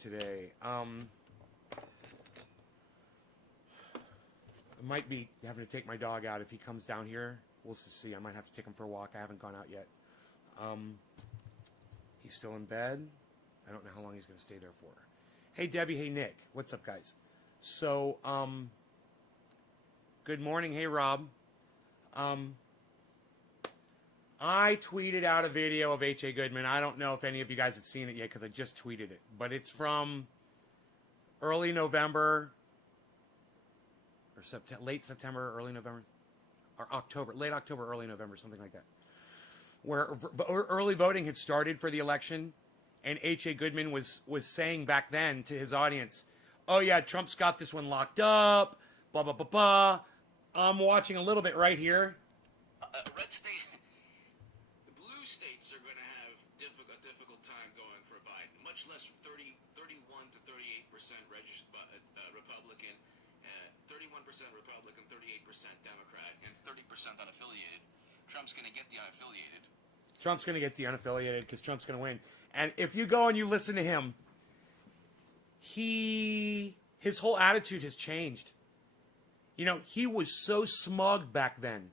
today? I might be having to take my dog out if he comes down here. We'll just see. I might have to take him for a walk. I haven't gone out yet. He's still in bed. I don't know how long he's going to stay there for. Hey, Debbie. Hey, Nick. What's up, guys? So, good morning. Hey, Rob. I tweeted out a video of H.A. Goodman. I don't know if any of you guys have seen it yet because I just tweeted it. But it's from early November or late September, early November, or October, late October, early November, something like that, where early voting had started for the election, and H.A. Goodman was saying back then to his audience, oh yeah, Trump's got this one locked up, blah, blah, blah, blah. I'm watching a little bit right here. Red state, the blue states are going to have a difficult time going for Biden, much less 31 to 38% Republican, 31% Republican, 38% Democrat, and 30% unaffiliated. Trump's going to get the unaffiliated. Trump's going to get the unaffiliated because Trump's going to win. And if you go and you listen to him, his whole attitude has changed. You know, he was so smug back then,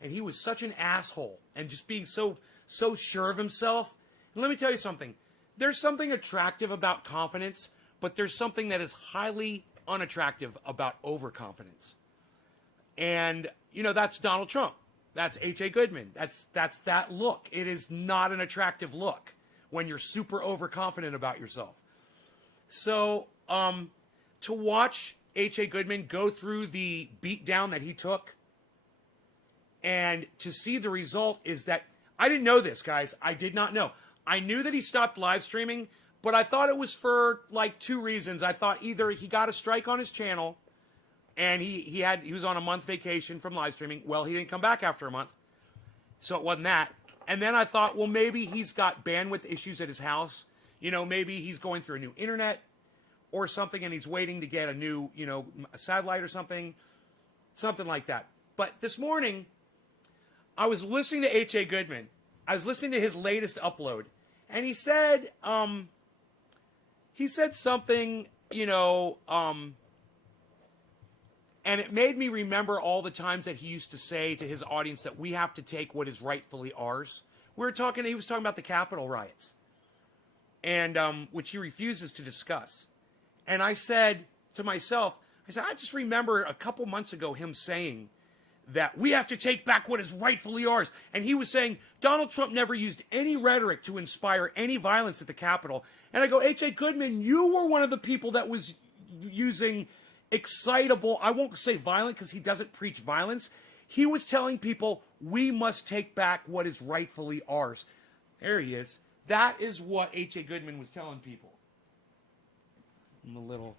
and he was such an asshole, and just being so sure of himself. And let me tell you something. There's something attractive about confidence, but there's something that is highly unattractive about overconfidence. And, you know, that's Donald Trump. That's H.A. Goodman. That's that look. It is not an attractive look when you're super overconfident about yourself. So, to watch H.A. Goodman go through the beatdown that he took, and to see the result is that, I didn't know this, guys. I did not know. I knew that he stopped live streaming, but I thought it was for like two reasons. I thought either he got a strike on his channel, and he was on a month vacation from live streaming. Well, he didn't come back after a month, so it wasn't that. And then I thought, well, maybe he's got bandwidth issues at his house. You know, maybe he's going through a new internet or something, and he's waiting to get a new, you know, a satellite or something like that. But this morning, I was listening to H.A. Goodman. I was listening to his latest upload, and he said something, you know, and it made me remember all the times that he used to say to his audience that we have to take what is rightfully ours. He was talking about the Capitol riots, and which he refuses to discuss. And I said to myself, I just remember a couple months ago him saying that we have to take back what is rightfully ours. And he was saying Donald Trump never used any rhetoric to inspire any violence at the Capitol. And I go, H.A. Goodman, you were one of the people that was using excitable, I won't say violent because he doesn't preach violence. He was telling people we must take back what is rightfully ours. There he is. That is what H.A. Goodman was telling people. I'm a little,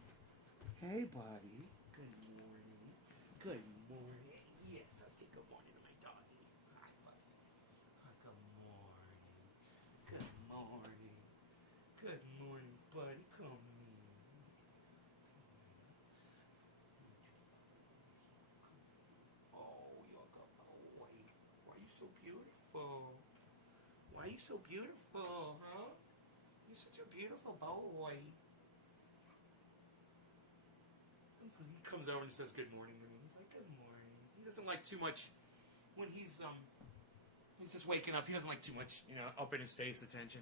hey, buddy. Good morning. Good morning. Yes, I'll say good morning to my doggy. Hi, buddy. Good morning. Good morning. Good morning, buddy. Come here. Oh, you're a boy. Why are you so beautiful? Why are you so beautiful, huh? You're such a beautiful boy. He comes over and says good morning to me. He's like, good morning. He doesn't like too much when he's just waking up. He doesn't like too much, you know, up in his face attention.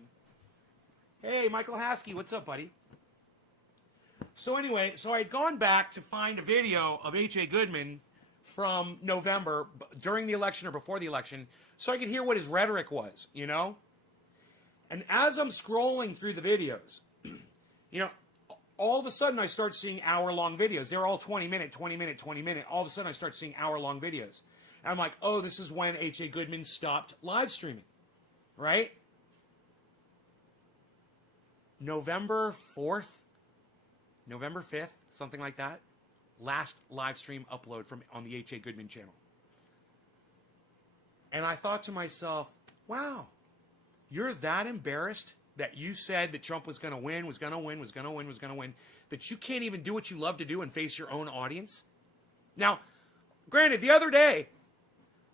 Hey, Michael Haskey, what's up, buddy? So anyway, I'd gone back to find a video of H.A. Goodman from November during the election or before the election so I could hear what his rhetoric was, you know? And as I'm scrolling through the videos, you know, all of a sudden I start seeing hour-long videos. They're all 20-minute, 20-minute, 20-minute. All of a sudden I start seeing hour-long videos. And I'm like, oh, this is when H.A. Goodman stopped live streaming, right? November 4th, November 5th, something like that. Last live stream upload on the H.A. Goodman channel. And I thought to myself, wow, you're that embarrassed that you said that Trump was going to win, that you can't even do what you love to do and face your own audience? Now, granted, the other day,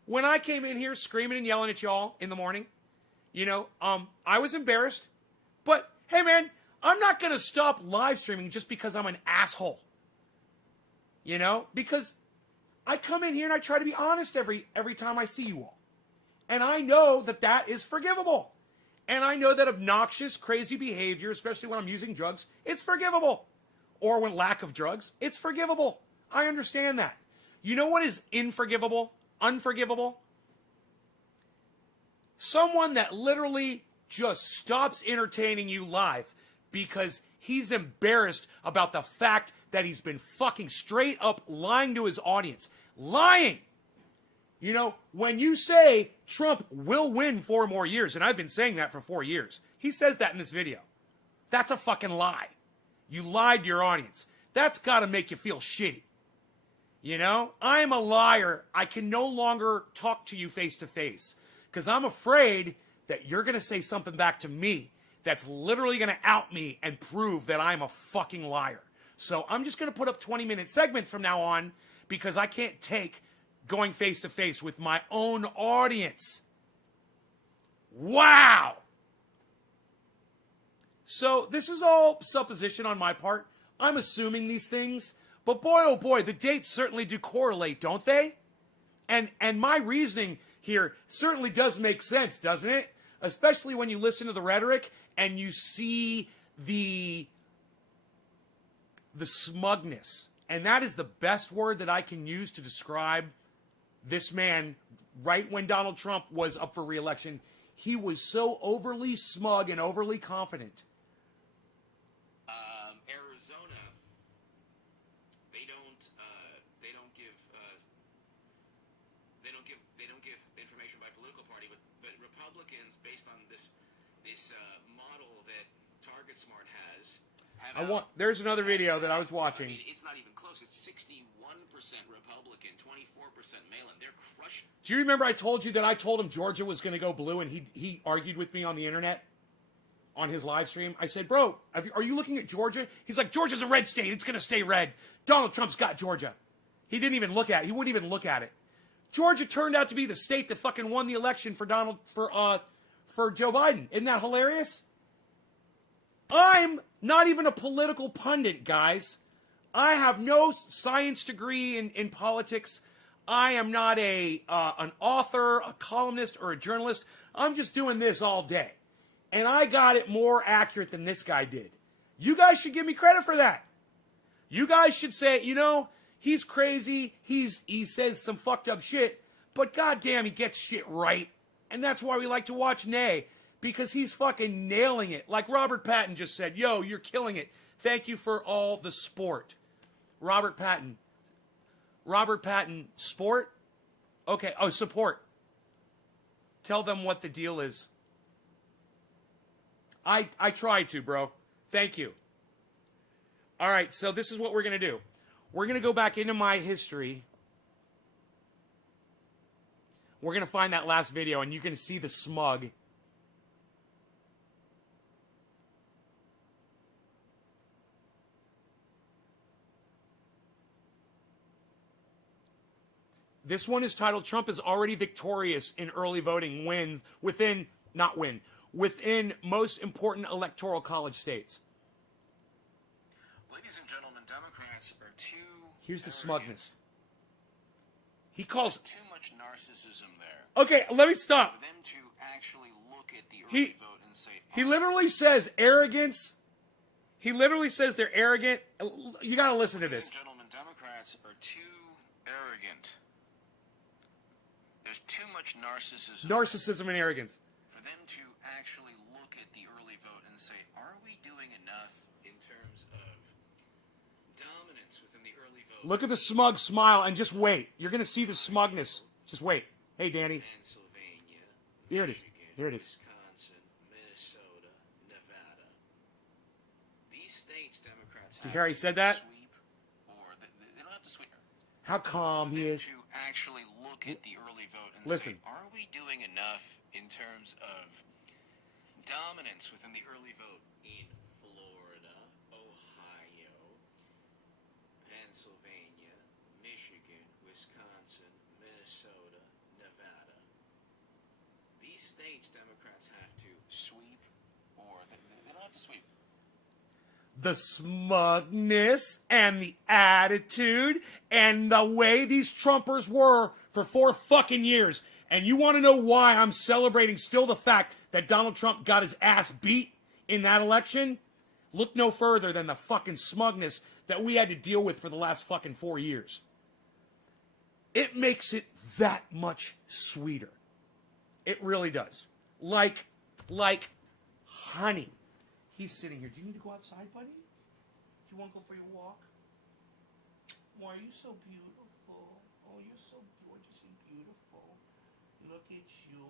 when I came in here screaming and yelling at y'all in the morning, you know, I was embarrassed. But, hey, man, I'm not going to stop live streaming just because I'm an asshole. You know? Because I come in here and I try to be honest every time I see you all. And I know that that is forgivable. And I know that obnoxious, crazy behavior, especially when I'm using drugs, it's forgivable. Or when lack of drugs, it's forgivable. I understand that. You know what is unforgivable? Someone that literally just stops entertaining you live because he's embarrassed about the fact that he's been fucking straight up lying to his audience. Lying! You know, when you say Trump will win 4 more years, and I've been saying that for 4 years, he says that in this video. That's a fucking lie. You lied to your audience. That's got to make you feel shitty. You know, I am a liar. I can no longer talk to you face to face because I'm afraid that you're going to say something back to me that's literally going to out me and prove that I'm a fucking liar. So I'm just going to put up 20-minute segments from now on because I can't take going face to face with my own audience. Wow. So this is all supposition on my part. I'm assuming these things, but boy, oh boy, the dates certainly do correlate, don't they? And my reasoning here certainly does make sense, doesn't it? Especially when you listen to the rhetoric and you see the smugness. And that is the best word that I can use to describe this man right when Donald Trump was up for re-election. He was so overly smug and overly confident. Arizona, they don't give information by political party, but Republicans, based on this model that TargetSmart has. There's another video that I was watching. I mean, it's not even close. It's 61% Republican, 24% mail-in. They're crushing. Do you remember I told you that I told him Georgia was going to go blue, and he argued with me on the internet on his live stream? I said, bro, are you looking at Georgia? He's like, Georgia's a red state. It's going to stay red. Donald Trump's got Georgia. He didn't even look at it. He wouldn't even look at it. Georgia turned out to be the state that fucking won the election for Joe Biden. Isn't that hilarious? I'm not even a political pundit, guys. I have no science degree in politics. I am not an author, a columnist, or a journalist. I'm just doing this all day. And I got it more accurate than this guy did. You guys should give me credit for that. You guys should say, you know, he's crazy. He says some fucked up shit. But goddamn, he gets shit right. And that's why we like to watch Nay. Because he's fucking nailing it. Like Robert Patton just said, yo, you're killing it. Thank you for all the sport. Robert Patton, sport? Okay, oh, support. Tell them what the deal is. I tried to, bro. Thank you. All right, so this is what we're going to do. We're going to go back into my history. We're going to find that last video, and you can see the smug. This one is titled, Trump is already victorious in early voting within most important electoral college states. Ladies and gentlemen, Democrats are too Here's the smugness. He calls... There's too much narcissism there. Okay, let me stop. For them to actually look at the early vote and say... He literally says arrogance. He literally says they're arrogant. You gotta listen to this. Ladies and gentlemen, Democrats are too arrogant. There's too much narcissism. Narcissism and arrogance. For them to actually look at the early vote and say, are we doing enough in terms of dominance within the early vote? Look at the smug smile and just wait. You're going to see the smugness. Just wait. Hey, Danny. Pennsylvania, Here it is. Michigan, Here it is. Wisconsin, Minnesota, Nevada. These states, Democrats Did you have hear he to said that? sweep, or they don't have to sweep. How calm he is. To actually look at the early vote and Listen. say, are we doing enough in terms of dominance within the early vote in Florida, Ohio, Pennsylvania, Michigan, Wisconsin, Minnesota, Nevada? These states, Democrats have to sweep, or they don't have to sweep. the smugness and the attitude and the way these Trumpers were for 4 fucking years. And you want to know why I'm celebrating still the fact that Donald Trump got his ass beat in that election? Look no further than the fucking smugness that we had to deal with for the last fucking 4 years. It makes it that much sweeter. It really does. Like honey. He's sitting here. Do you need to go outside, buddy? Do you want to go for your walk? Why are you so beautiful? Oh, you're so gorgeous and beautiful. Look at you.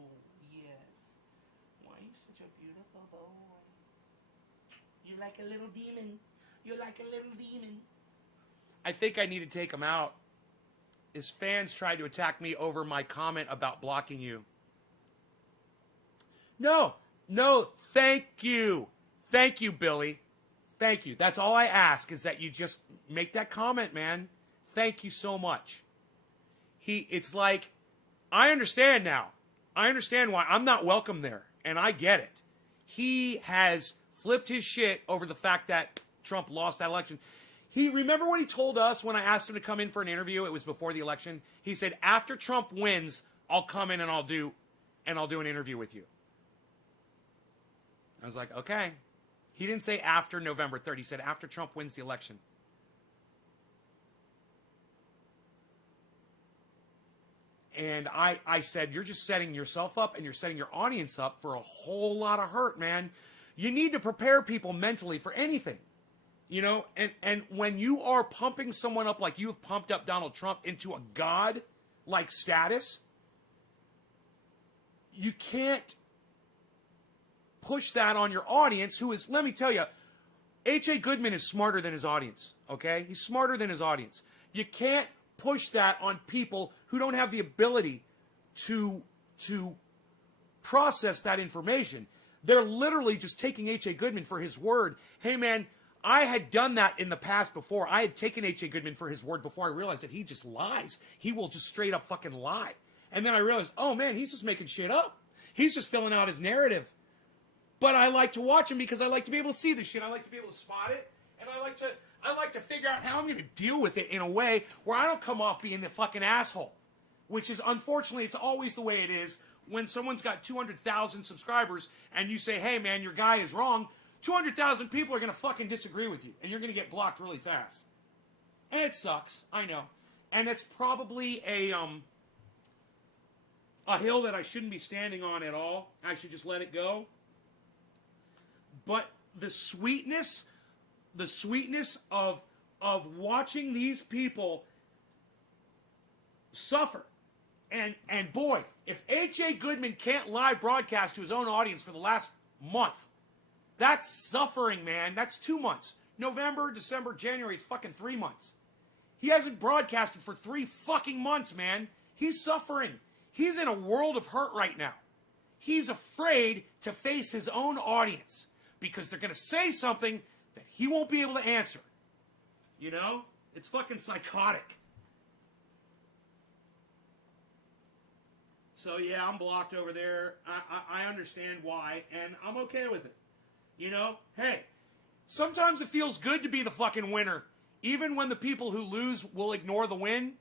Yes. Why are you such a beautiful boy? You're like a little demon. You're like a little demon. I think I need to take him out. His fans tried to attack me over my comment about blocking you. No, thank you. Thank you, Billy. Thank you. That's all I ask, is that you just make that comment, man. Thank you so much. It's like, I understand now. I understand why I'm not welcome there, and I get it. He has flipped his shit over the fact that Trump lost that election. Remember what he told us when I asked him to come in for an interview? It was before the election. He said, after Trump wins, I'll come in and I'll do an interview with you. I was like, okay. He didn't say after November 3rd. He said after Trump wins the election. And I said, you're just setting yourself up and you're setting your audience up for a whole lot of hurt, man. You need to prepare people mentally for anything. You know, and when you are pumping someone up like you've pumped up Donald Trump into a god-like status, you can't push that on your audience, who is, let me tell you, H.A. Goodman is smarter than his audience, okay? He's smarter than his audience. You can't push that on people who don't have the ability to process that information. They're literally just taking H.A. Goodman for his word. Hey, man, I had done that in the past before. I had taken H.A. Goodman for his word before I realized that he just lies. He will just straight up fucking lie. And then I realized, oh, man, he's just making shit up. He's just filling out his narrative. But I like to watch him because I like to be able to see this shit. I like to be able to spot it. And I like to figure out how I'm going to deal with it in a way where I don't come off being the fucking asshole. Which is, unfortunately, it's always the way it is when someone's got 200,000 subscribers and you say, hey, man, your guy is wrong. 200,000 people are going to fucking disagree with you. And you're going to get blocked really fast. And it sucks. I know. And it's probably a hill that I shouldn't be standing on at all. I should just let it go. But the sweetness of watching these people suffer. And boy, if H.A. Goodman can't live broadcast to his own audience for the last month, that's suffering, man. That's 2 months. November, December, January, it's fucking 3 months. He hasn't broadcasted for 3 fucking months, man. He's suffering. He's in a world of hurt right now. He's afraid to face his own audience because they're going to say something that he won't be able to answer. You know? It's fucking psychotic. So, yeah, I'm blocked over there. I understand why, and I'm okay with it. You know? Hey, sometimes it feels good to be the fucking winner, even when the people who lose will ignore the win.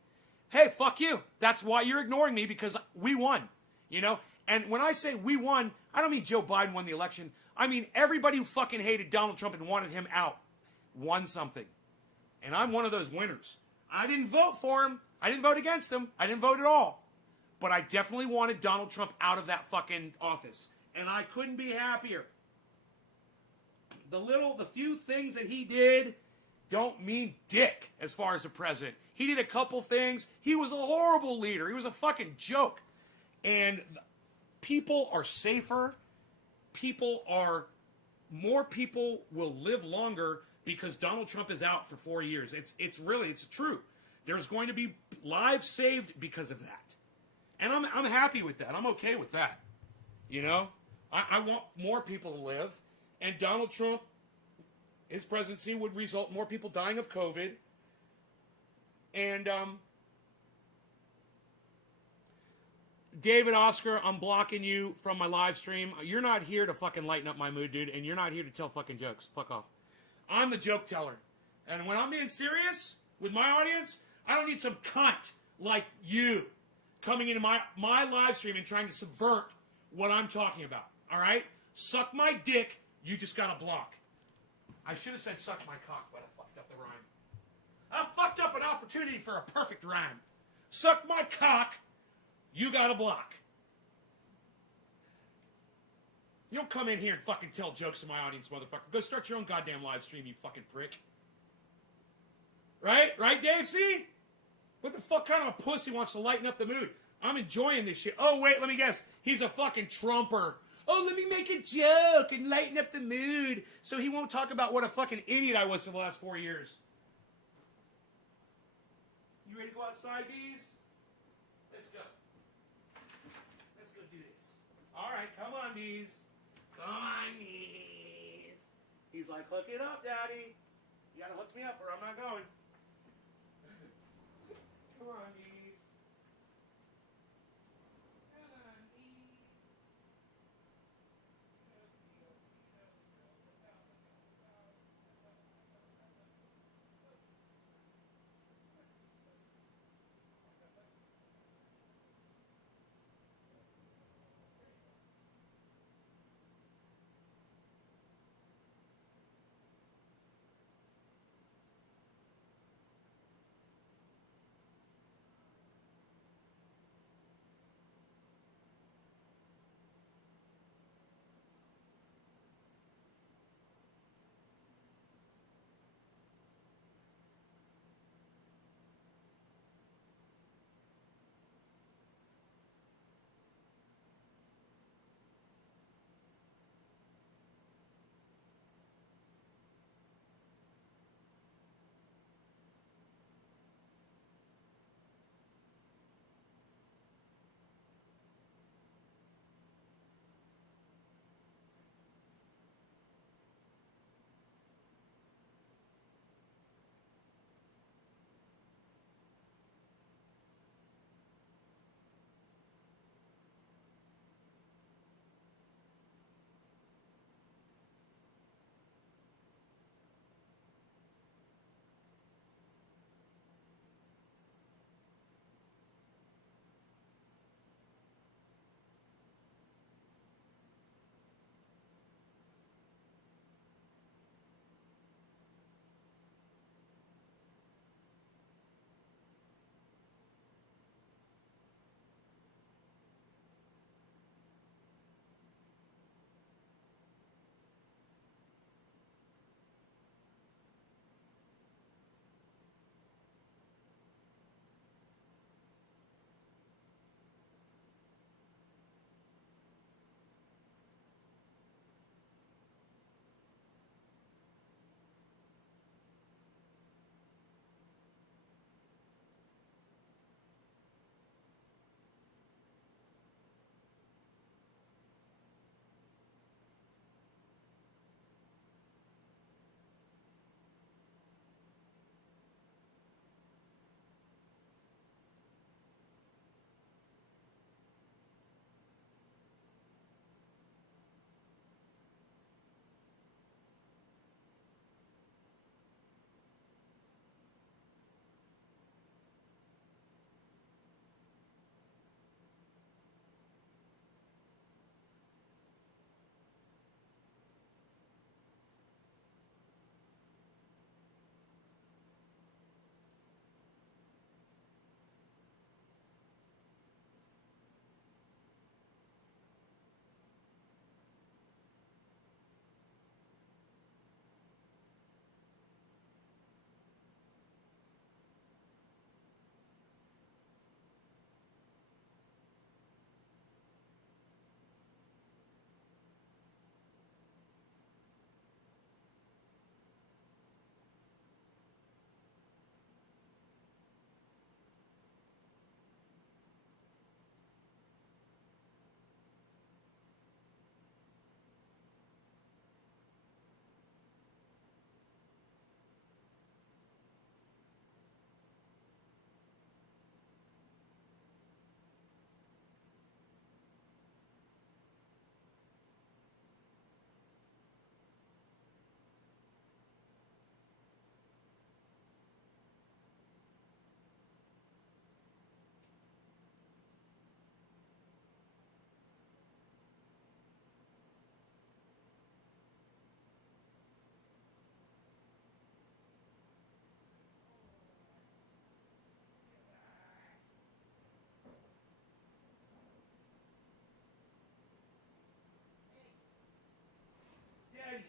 Hey, fuck you. That's why you're ignoring me, because we won. You know? And when I say we won, I don't mean Joe Biden won the election. I mean everybody who fucking hated Donald Trump and wanted him out won something. And I'm one of those winners. I didn't vote for him. I didn't vote against him. I didn't vote at all. But I definitely wanted Donald Trump out of that fucking office. And I couldn't be happier. The few things that he did don't mean dick as far as the president. He did a couple things. He was a horrible leader. He was a fucking joke. And people are safer. More people will live longer because Donald Trump is out for 4 years. It's true. There's going to be lives saved because of that. And I'm happy with that. I'm okay with that. You know? I want more people to live. And Donald Trump, his presidency would result in more people dying of COVID. And, David Oscar, I'm blocking you from my live stream. You're not here to fucking lighten up my mood, dude. And you're not here to tell fucking jokes. Fuck off. I'm the joke teller. And when I'm being serious with my audience, I don't need some cunt like you coming into my live stream and trying to subvert what I'm talking about. All right? Suck my dick, you just got to block. I should have said suck my cock, but I fucked up the rhyme. I fucked up an opportunity for a perfect rhyme. Suck my cock, you got to block. You don't come in here and fucking tell jokes to my audience, motherfucker. Go start your own goddamn live stream, you fucking prick. Right? Right, Dave C? What the fuck kind of a pussy wants to lighten up the mood? I'm enjoying this shit. Oh, wait, let me guess. He's a fucking Trumper. Oh, let me make a joke and lighten up the mood so he won't talk about what a fucking idiot I was for the last 4 years. You ready to go outside, bees? Let's go. Let's go do this. All right, come on, bees. Come on, bees. He's like, hook it up, daddy. You gotta hook me up or I'm not going. Come on, bees. Come on, bees.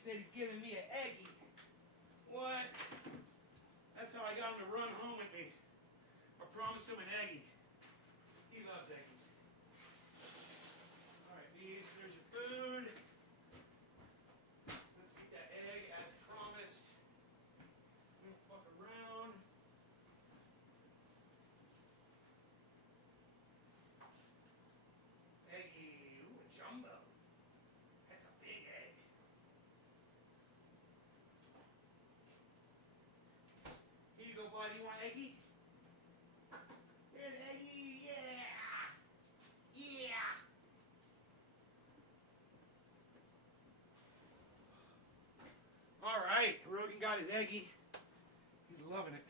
said he's giving me an Eggie. What? That's how I got him to run home with me. I promised him an Eggie. He loves Eggies. All right, Bees, there's your food. Let's eat that egg as promised. Don't fuck around. Eggie, ooh, a jumbo. That's a big egg. Here you go, buddy. You want Eggie? Here's Eggie. Yeah. Yeah. All right, Rogan got his Eggie. He's loving it.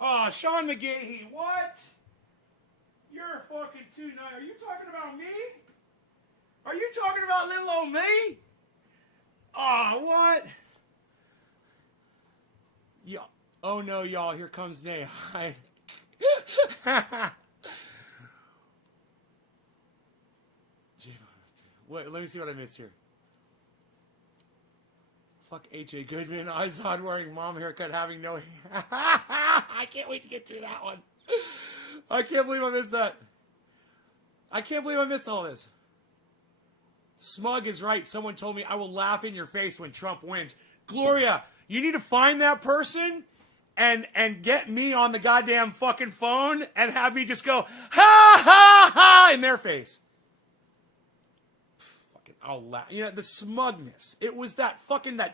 Oh, Sean McGahee, what? You're fucking too nice. Are you talking about me? Are you talking about little old me? Oh, what? Yeah. Oh no, y'all, here comes Nay. Wait, let me see what I missed here. Fuck H.A. Goodman, eyes on wearing mom haircut, having no hair. I can't wait to get through that one. I can't believe I missed that. I can't believe I missed all this. Smug is right. Someone told me I will laugh in your face when Trump wins. Gloria, you need to find that person and get me on the goddamn fucking phone and have me just go, ha, ha, ha, in their face. I'll laugh. You know, the smugness. It was that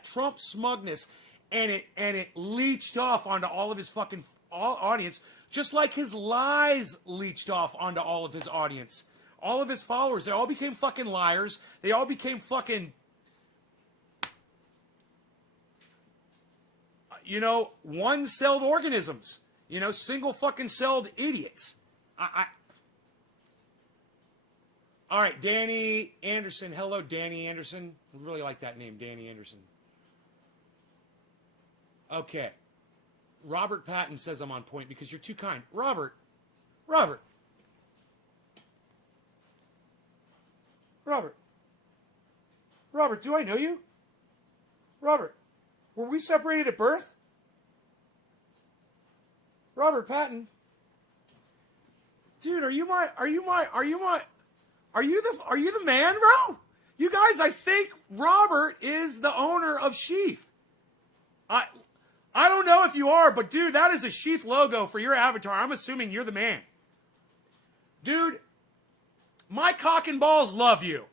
Trump smugness, and it leached off onto all of his fucking audience, just like his lies leached off onto all of his audience. All of his followers, they all became fucking liars. They all became fucking, you know, one-celled organisms. You know, single fucking celled idiots. All right, Danny Anderson. Hello, Danny Anderson. I really like that name, Danny Anderson. Okay. Robert Patton says I'm on point because you're too kind. Robert, do I know you? Robert, were we separated at birth? Robert Patton. Dude, are you the man, bro? You guys, I think Robert is the owner of Sheath. I don't know if you are, but dude, that is a Sheath logo for your avatar. I'm assuming you're the man. Dude, my cock and balls love you.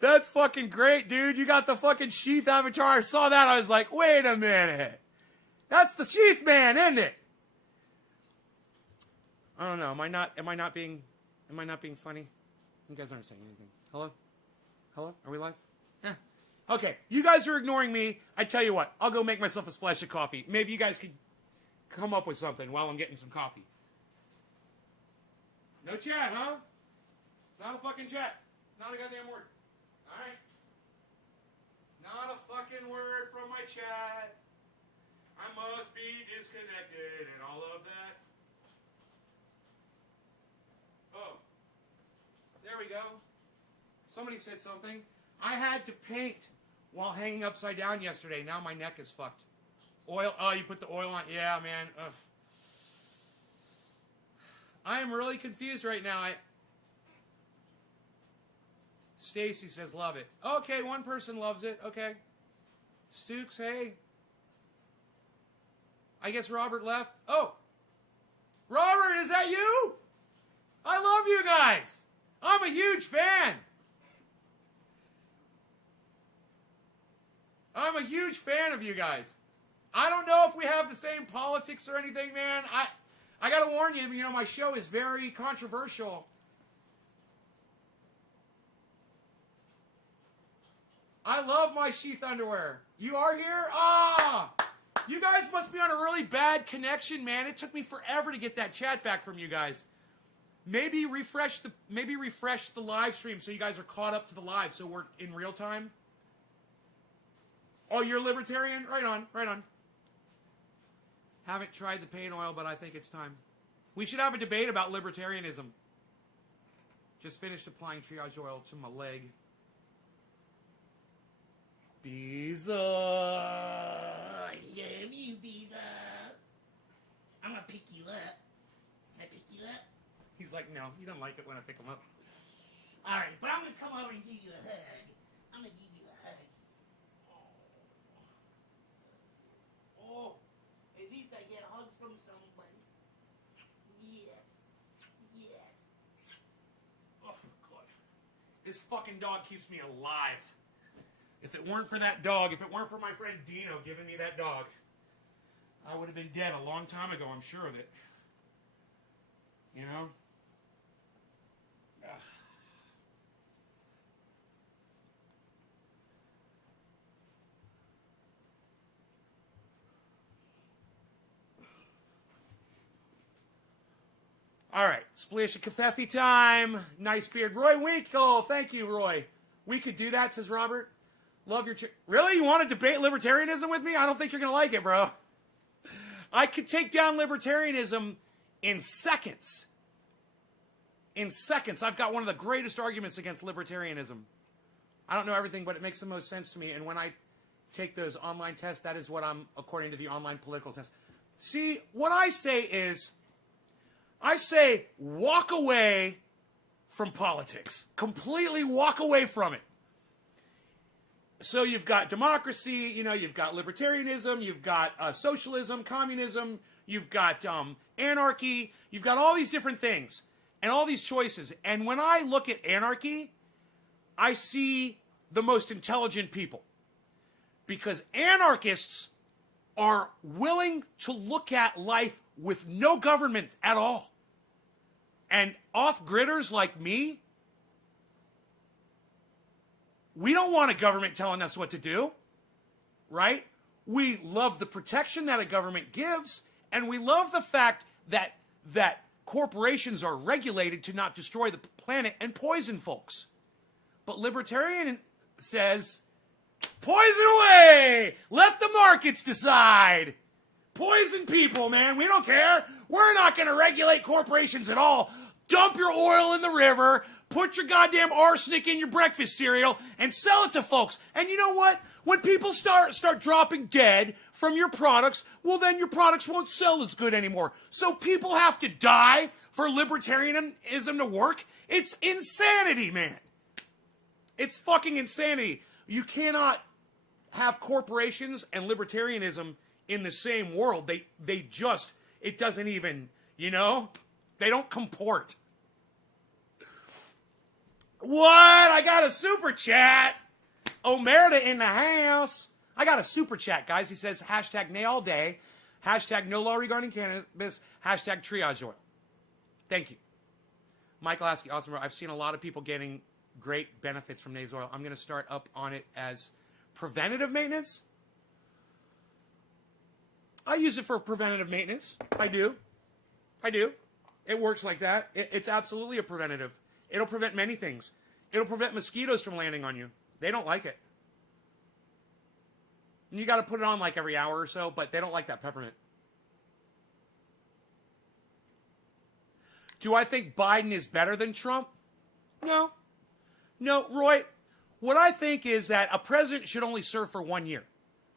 That's fucking great, dude. You got the fucking Sheath avatar. I saw that. I was like, wait a minute. That's the Sheath man, isn't it? I don't know. Am I not being funny? You guys aren't saying anything. Hello? Are we live? Yeah. Okay. You guys are ignoring me. I tell you what, I'll go make myself a splash of coffee. Maybe you guys could come up with something while I'm getting some coffee. No chat, huh? Not a fucking chat. Not a goddamn word. Alright? Not a fucking word from my chat. I must be disconnected and all of that. Oh. There we go. Somebody said something. I had to paint while hanging upside down yesterday. Now my neck is fucked. Oil. Oh, you put the oil on. Yeah, man. Ugh. I am really confused right now. Stacy says love it. Okay, one person loves it. Okay. Stooks, hey. I guess Robert left. Oh. Robert, is that you? I love you guys. I'm a huge fan. I'm a huge fan of you guys. I don't know if we have the same politics or anything, man. I gotta warn you, you know, my show is very controversial. I love my Sheath underwear. You are here? Ah! You guys must be on a really bad connection, man. It took me forever to get that chat back from you guys. Maybe refresh the live stream so you guys are caught up to the live so we're in real time. Oh, you're libertarian? Right on, right on. Haven't tried the pain oil, but I think it's time. We should have a debate about libertarianism. Just finished applying triage oil to my leg. Beeza. I love you, Beeza. I'm gonna pick you up. Can I pick you up? He's like, no, you don't like it when I pick him up. Alright, but I'm gonna come over and give you a hug. I'm gonna give you a hug. Oh, at least I get hugs from somebody. Yes. Yes. Oh, God. This fucking dog keeps me alive. If it weren't for that dog, if it weren't for my friend Dino giving me that dog, I would have been dead a long time ago, I'm sure of it. You know? Ugh. All right, splish a cafefe time. Nice beard. Roy Winkle. Thank you, Roy. We could do that, says Robert. Love your... Really? You want to debate libertarianism with me? I don't think you're going to like it, bro. I could take down libertarianism in seconds. In seconds. I've got one of the greatest arguments against libertarianism. I don't know everything, but it makes the most sense to me. And when I take those online tests, that is what I'm, according to the online political test. See, what I say is, I say walk away from politics. Completely walk away from it. So you've got democracy, you know, you've got libertarianism, you've got socialism, communism, you've got anarchy, you've got all these different things and all these choices. And when I look at anarchy, I see the most intelligent people. Because anarchists are willing to look at life with no government at all. And off-gridders like me, we don't want a government telling us what to do, right? We love the protection that a government gives, and we love the fact that corporations are regulated to not destroy the planet and poison folks. But libertarian says, poison away! Let the markets decide! Poison people, man. We don't care. We're not going to regulate corporations at all. Dump your oil in the river, put your goddamn arsenic in your breakfast cereal, and sell it to folks. And you know what? When people start dropping dead from your products, well, then your products won't sell as good anymore. So people have to die for libertarianism to work? It's insanity, man. It's fucking insanity. You cannot have corporations and libertarianism in the same world. They just, it doesn't even, you know, they don't comport. What? I got a super chat. Omerta in the house. I got a super chat, guys. He says, hashtag nay all day, hashtag no law regarding cannabis, hashtag triage oil. Thank you. Michael Askey, awesome, bro. I've seen a lot of people getting great benefits from Nays oil. I'm going to start up on it as preventative maintenance. I use it for preventative maintenance. I do. It works like that. It's absolutely a preventative. It'll prevent many things. It'll prevent mosquitoes from landing on you. They don't like it. And you got to put it on like every hour or so, but they don't like that peppermint. Do I think Biden is better than Trump? No. No, Roy, what I think is that a president should only serve for 1 year.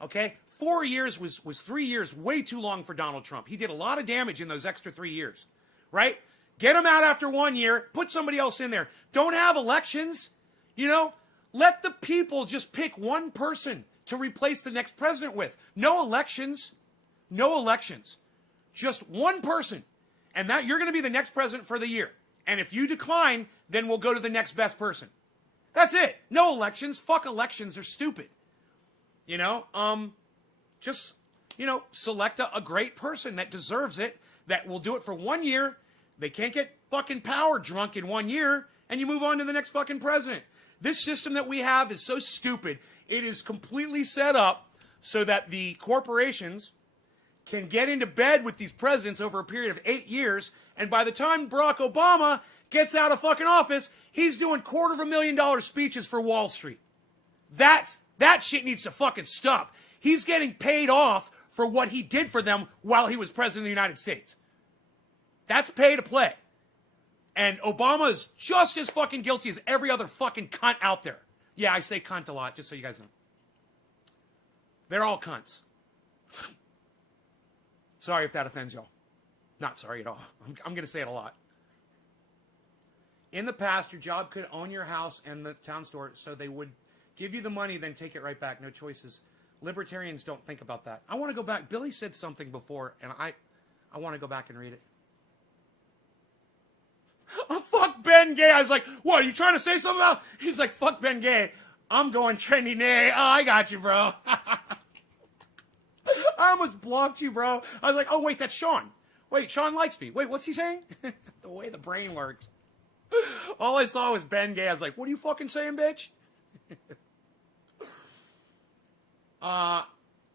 Okay? 4 years was 3 years way too long for Donald Trump. He did a lot of damage in those extra 3 years. Right? Get him out after 1 year. Put somebody else in there. Don't have elections. You know? Let the people just pick one person to replace the next president with. No elections. No elections. Just one person. And that you're going to be the next president for the year. And if you decline, then we'll go to the next best person. That's it. No elections. Fuck elections. They're stupid. You know? Just, you know, select a great person that deserves it, that will do it for 1 year. They can't get fucking power drunk in 1 year, and you move on to the next fucking president. This system that we have is so stupid. It is completely set up so that the corporations can get into bed with these presidents over a period of 8 years, and by the time Barack Obama gets out of fucking office, he's doing $250,000 speeches for Wall Street. That's That shit needs to fucking stop. He's getting paid off for what he did for them while he was president of the United States. That's pay to play. And Obama is just as fucking guilty as every other fucking cunt out there. Yeah, I say cunt a lot, just so you guys know. They're all cunts. Sorry if that offends y'all. Not sorry at all. I'm going to say it a lot. In the past, your job could own your house and the town store, so they would give you the money, then take it right back. No choices. Libertarians don't think about that. I want to go back. Billy said something before, and I want to go back and read it. Oh, fuck Ben Gay. I was like, what, are you trying to say something about? He's like, fuck Ben Gay. I'm going trendy nay. Oh, I got you, bro. I almost blocked you, bro. I was like, oh, wait, that's Sean. Wait, Sean likes me. Wait, what's he saying? The way the brain works. All I saw was Ben Gay. I was like, what are you fucking saying, bitch?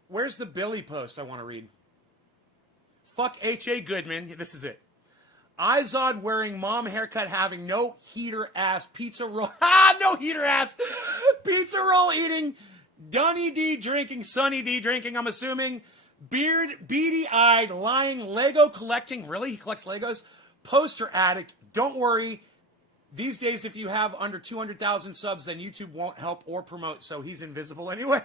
Where's the Billy post I want to read? Fuck H.A. Goodman. This is it. Izod wearing mom haircut, having no heater ass pizza roll. No heater ass pizza roll eating. Dunny D drinking. Sunny D drinking, I'm assuming. Beard, beady eyed, lying, Lego collecting. Really? He collects Legos? Poster addict. Don't worry. These days, if you have under 200,000 subs, then YouTube won't help or promote, so he's invisible anyway.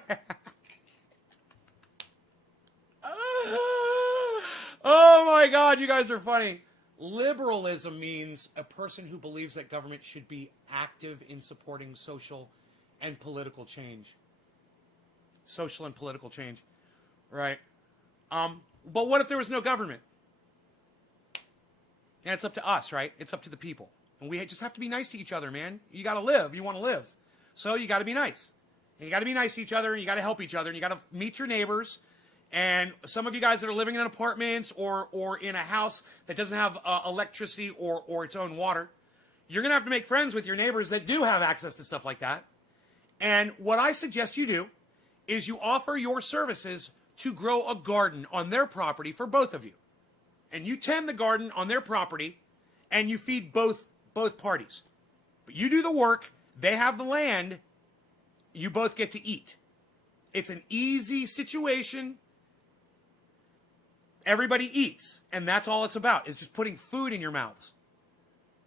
Oh my God, you guys are funny. Liberalism means a person who believes that government should be active in supporting social and political change. Social and political change. Right. But what if there was no government? And it's up to us, right? It's up to the people. And we just have to be nice to each other, man. You got to live. You want to live. So you got to be nice. And you got to be nice to each other, and you got to help each other, and you got to meet your neighbors. And some of you guys that are living in apartments or in a house that doesn't have electricity or its own water, you're going to have to make friends with your neighbors that do have access to stuff like that. And what I suggest you do is you offer your services to grow a garden on their property for both of you. And you tend the garden on their property, and you feed both parties. But you do the work, they have the land, you both get to eat. It's an easy situation. Everybody eats, and that's all it's about, is just putting food in your mouths.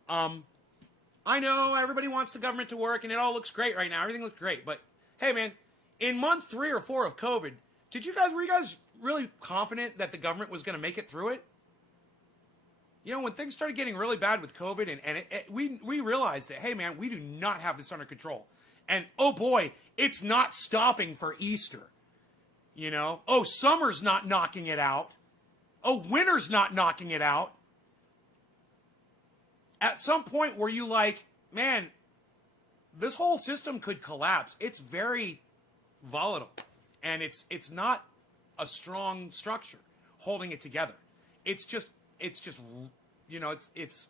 I know everybody wants the government to work, and it all looks great right now. Everything looks great, but hey, man, in month 3 or 4 of COVID, were you guys really confident that the government was going to make it through it? You know, when things started getting really bad with COVID, and we realized that, hey, man, we do not have this under control. And, oh, boy, it's not stopping for Easter. You know? Oh, summer's not knocking it out. Oh, winter's not knocking it out. At some point where you like, man, this whole system could collapse. It's very volatile. And it's not a strong structure holding it together. It's just, you know, it's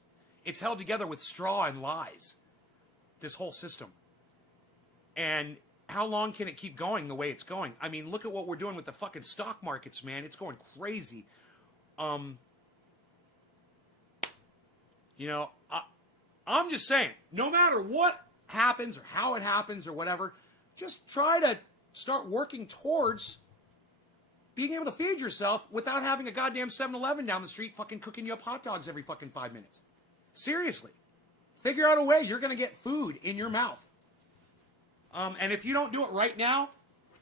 held together with straw and lies. This whole system. And how long can it keep going the way it's going? I mean, look at what we're doing with the fucking stock markets, man. It's going crazy. You know, I'm just saying, no matter what happens or how it happens or whatever, just try to start working towards being able to feed yourself without having a goddamn 7-Eleven down the street fucking cooking you up hot dogs every fucking 5 minutes. Seriously. Figure out a way you're going to get food in your mouth. And if you don't do it right now,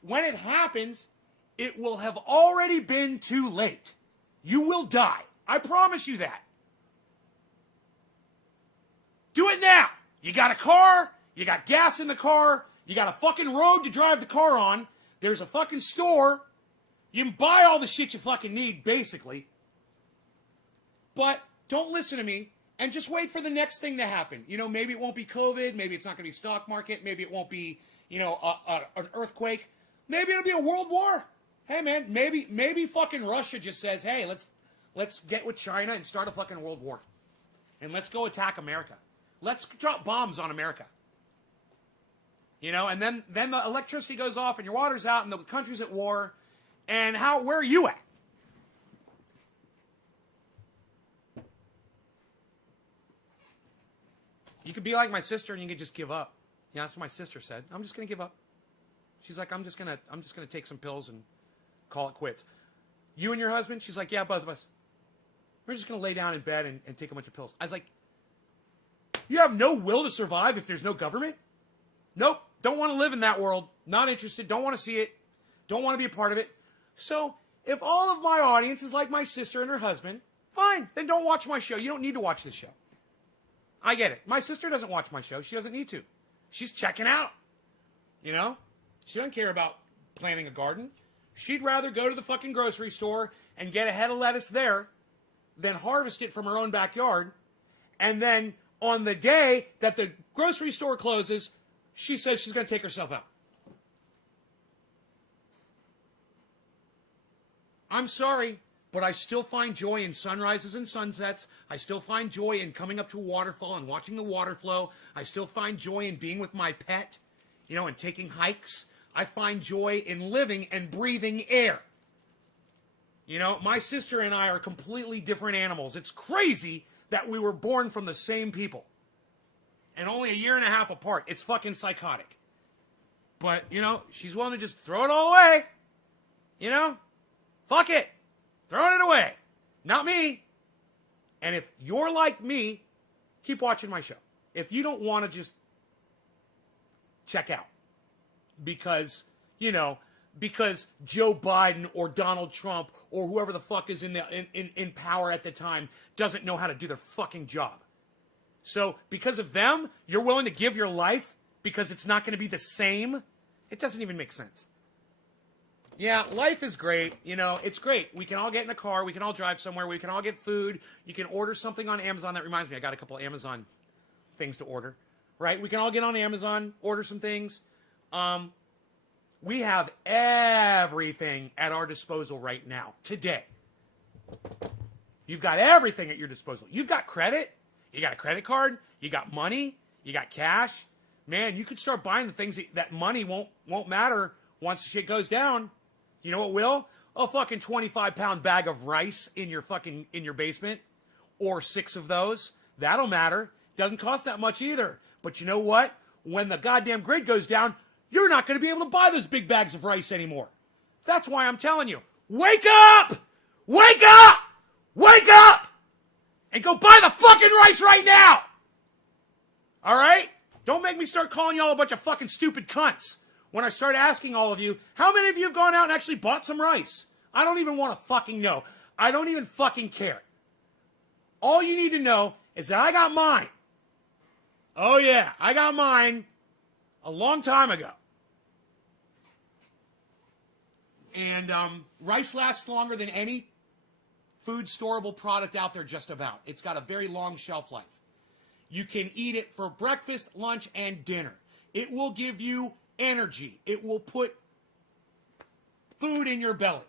when it happens, it will have already been too late. You will die. I promise you that. Do it now. You got a car. You got gas in the car. You got a fucking road to drive the car on. There's a fucking store. You can buy all the shit you fucking need, basically. But don't listen to me and just wait for the next thing to happen. You know, maybe it won't be COVID. Maybe it's not going to be stock market. Maybe it won't be, you know, an earthquake. Maybe it'll be a world war. Hey, man, maybe fucking Russia just says, hey, let's get with China and start a fucking world war. And let's go attack America. Let's drop bombs on America. You know, and then the electricity goes off and your water's out and the country's at war. And where are you at? You could be like my sister and you could just give up. Yeah, that's what my sister said. I'm just going to give up. She's like, I'm just gonna take some pills and call it quits. You and your husband? She's like, yeah, both of us. We're just gonna lay down in bed and take a bunch of pills. I was like, you have no will to survive if there's no government? Nope. Don't want to live in that world. Not interested. Don't want to see it. Don't want to be a part of it. So if all of my audience is like my sister and her husband, fine. Then don't watch my show. You don't need to watch this show. I get it. My sister doesn't watch my show. She doesn't need to. She's checking out. You know? She doesn't care about planting a garden. She'd rather go to the fucking grocery store and get a head of lettuce there than harvest it from her own backyard. And then on the day that the grocery store closes, she says she's going to take herself out. I'm sorry, but I still find joy in sunrises and sunsets. I still find joy in coming up to a waterfall and watching the water flow. I still find joy in being with my pet, you know, and taking hikes. I find joy in living and breathing air. You know, my sister and I are completely different animals. It's crazy that we were born from the same people. And only a year and a half apart. It's fucking psychotic. But, you know, she's willing to just throw it all away. You know? Fuck it. Throwing it away. Not me. And if you're like me, keep watching my show. If you don't want to just check out. Because, you know, because Joe Biden or Donald Trump or whoever the fuck is in power at the time doesn't know how to do their fucking job. So, because of them, you're willing to give your life because it's not going to be the same? It doesn't even make sense. Yeah, life is great. You know, it's great. We can all get in a car. We can all drive somewhere. We can all get food. You can order something on Amazon. That reminds me, I got a couple of Amazon things to order. Right? We can all get on Amazon, order some things. We have everything at our disposal right now, today. You've got everything at your disposal. You've got credit. You got a credit card. You got money. You got cash. Man, you could start buying the things that money won't matter once the shit goes down. You know what will? A fucking 25-pound bag of rice in your basement. Or 6 of those. That'll matter. Doesn't cost that much either. But you know what? When the goddamn grid goes down, you're not going to be able to buy those big bags of rice anymore. That's why I'm telling you, wake up! Wake up! Wake up! And go buy the fucking rice right now! All right? Don't make me start calling y'all a bunch of fucking stupid cunts when I start asking all of you, how many of you have gone out and actually bought some rice? I don't even want to fucking know. I don't even fucking care. All you need to know is that I got mine. Oh yeah, I got mine a long time ago. And rice lasts longer than any food storable product out there just about. It's got a very long shelf life. You can eat it for breakfast, lunch, and dinner. It will give you energy. It will put food in your belly.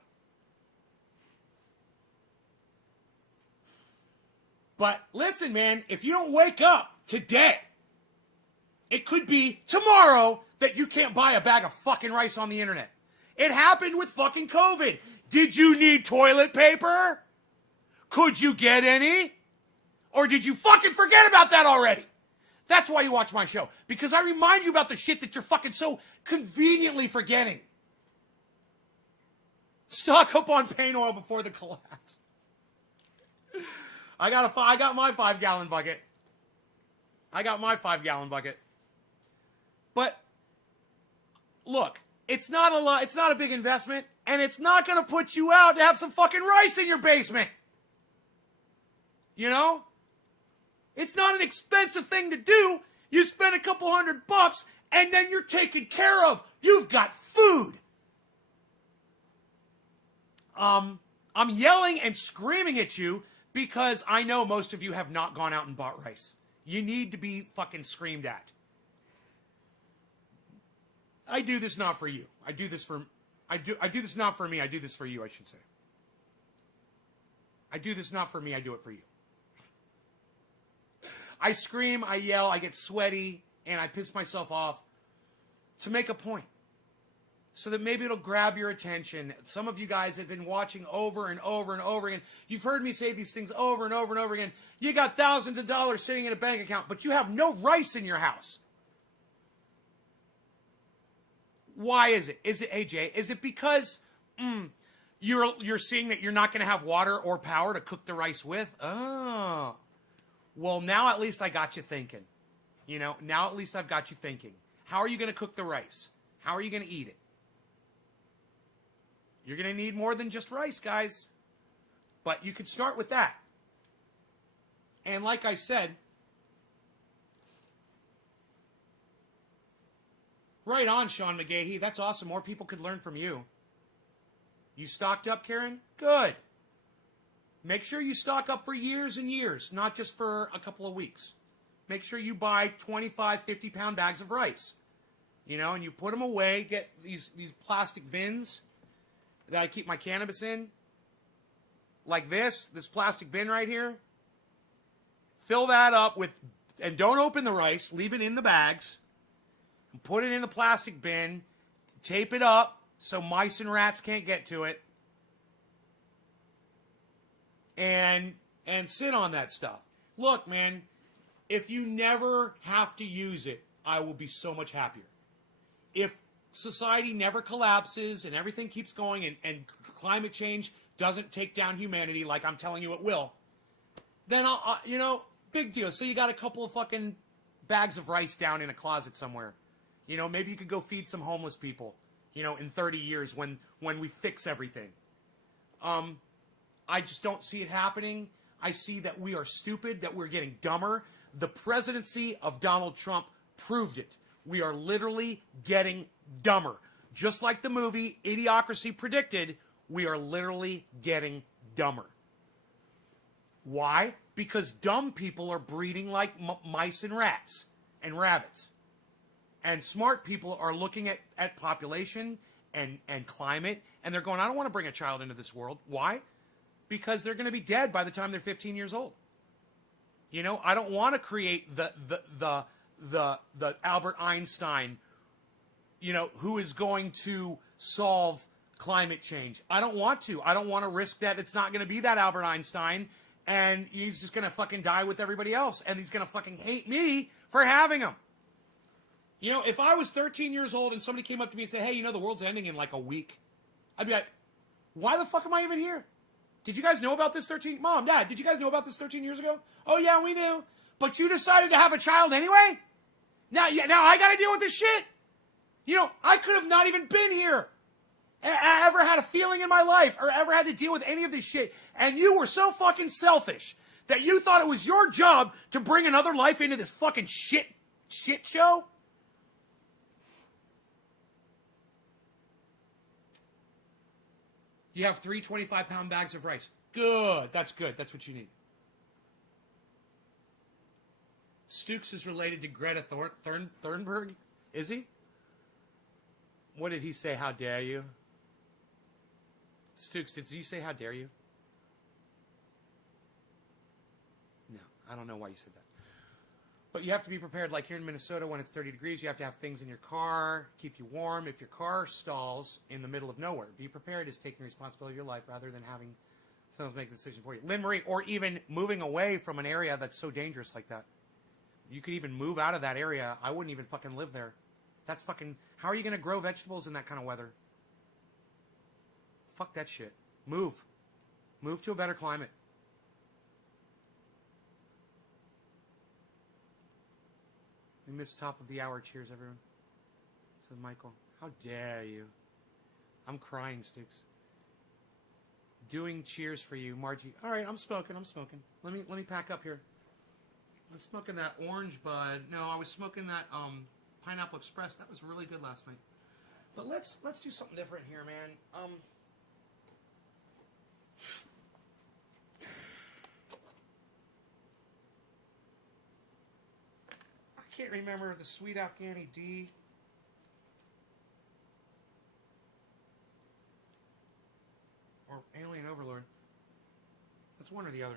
But listen, man, if you don't wake up today, it could be tomorrow that you can't buy a bag of fucking rice on the internet. It happened with fucking COVID. Did you need toilet paper? Could you get any? Or did you fucking forget about that already? That's why you watch my show. Because I remind you about the shit that you're fucking so conveniently forgetting. Stock up on paint oil before the collapse. I got my 5-gallon bucket. I got my 5-gallon bucket. But look, it's not a lot. It's not a big investment, and it's not going to put you out to have some fucking rice in your basement. You know? It's not an expensive thing to do. You spend a couple $100 and then you're taken care of. You've got food. I'm yelling and screaming at you because I know most of you have not gone out and bought rice. You need to be fucking screamed at. I do this not for you. I do this not for me. I do this for you, I should say. I do this not for me. I do it for you. I scream, I yell, I get sweaty, and I piss myself off to make a point. So that maybe it'll grab your attention. Some of you guys have been watching over and over and over again. You've heard me say these things over and over and over again. You got thousands of dollars sitting in a bank account, but you have no rice in your house. Why is it? Is it, AJ, is it because you're seeing that you're not going to have water or power to cook the rice with? Oh. Well, now at least I got you thinking. You know, now at least I've got you thinking. How are you going to cook the rice? How are you going to eat it? You're going to need more than just rice, guys. But you could start with that. And like I said, right on, Sean McGahee. That's awesome. More people could learn from you. You stocked up, Karen? Good. Make sure you stock up for years and years, not just for a couple of weeks. Make sure you buy 25, 50-pound bags of rice. You know, and you put them away. Get these plastic bins that I keep my cannabis in. Like this plastic bin right here. Fill that up with, and don't open the rice. Leave it in the bags. And put it in the plastic bin. Tape it up so mice and rats can't get to it. And sit on that stuff. Look, man, if you never have to use it, I will be so much happier. If society never collapses and everything keeps going and climate change doesn't take down humanity like I'm telling you it will, then I'll you know, big deal. So you got a couple of fucking bags of rice down in a closet somewhere. You know, maybe you could go feed some homeless people, you know, in 30 years when we fix everything. I just don't see it happening. I see that we are stupid, that we're getting dumber. The presidency of Donald Trump proved it. We are literally getting dumber. Just like the movie Idiocracy predicted, we are literally getting dumber. Why? Because dumb people are breeding like mice and rats and rabbits. And smart people are looking at population and climate, and they're going, I don't want to bring a child into this world. Why? Because they're going to be dead by the time they're 15 years old. You know, I don't want to create the Albert Einstein, you know, who is going to solve climate change. I don't want to. I don't want to risk that it's not going to be that Albert Einstein, and he's just going to fucking die with everybody else, and he's going to fucking hate me for having him. You know, if I was 13 years old and somebody came up to me and said, hey, you know, the world's ending in like a week, I'd be like, why the fuck am I even here? Did you guys know about this 13? Mom, Dad, did you guys know about this 13 years ago? Oh, yeah, we knew. But you decided to have a child anyway? Now I got to deal with this shit? You know, I could have not even been here. I ever had a feeling in my life or ever had to deal with any of this shit. And you were so fucking selfish that you thought it was your job to bring another life into this fucking shit show? You have 3 25-pound bags of rice. Good. That's good. That's what you need. Stukes is related to Greta Thunberg. Is he? What did he say? How dare you? Stukes, did you say how dare you? No, I don't know why you said that. But you have to be prepared. Like here in Minnesota, when it's 30 degrees, you have to have things in your car, keep you warm. If your car stalls in the middle of nowhere, be prepared as taking responsibility of your life rather than having someone make the decision for you. Lynn Marie, or even moving away from an area that's so dangerous like that. You could even move out of that area. I wouldn't even fucking live there. That's fucking... How are you going to grow vegetables in that kind of weather? Fuck that shit. Move. Move to a better climate. We missed top of the hour. Cheers, everyone. Said Michael. How dare you? I'm crying, Sticks. Doing cheers for you, Margie. All right, I'm smoking. Let me pack up here. I'm smoking that orange bud. No, I was smoking that Pineapple Express. That was really good last night. But let's do something different here, man. I can't remember the Sweet Afghani D. Or Alien Overlord. That's one or the other.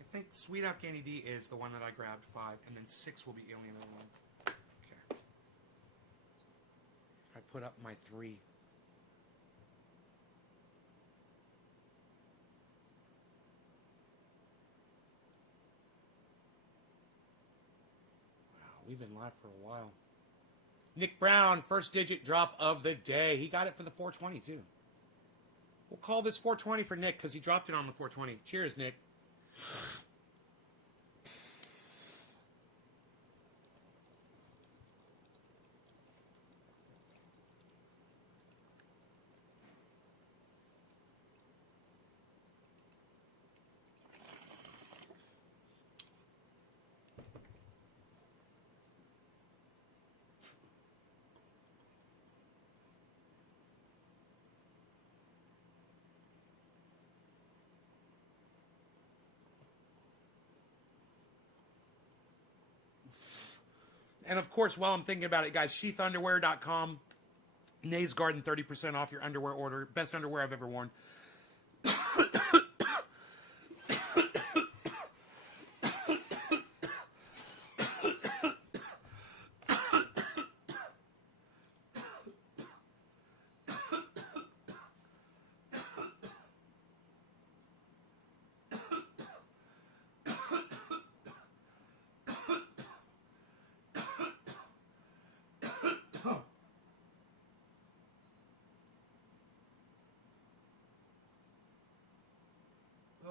I think Sweet Afghani D is the one that I grabbed, 5, and then 6 will be Alien Overlord. Okay. I put up my 3. We've been live for a while. Nick Brown, first digit drop of the day. He got it for the 420 too. We'll call this 420 for Nick because he dropped it on the 420. Cheers, Nick. And of course, while I'm thinking about it, guys, sheathunderwear.com. Nays Garden, 30% off your underwear order. Best underwear I've ever worn.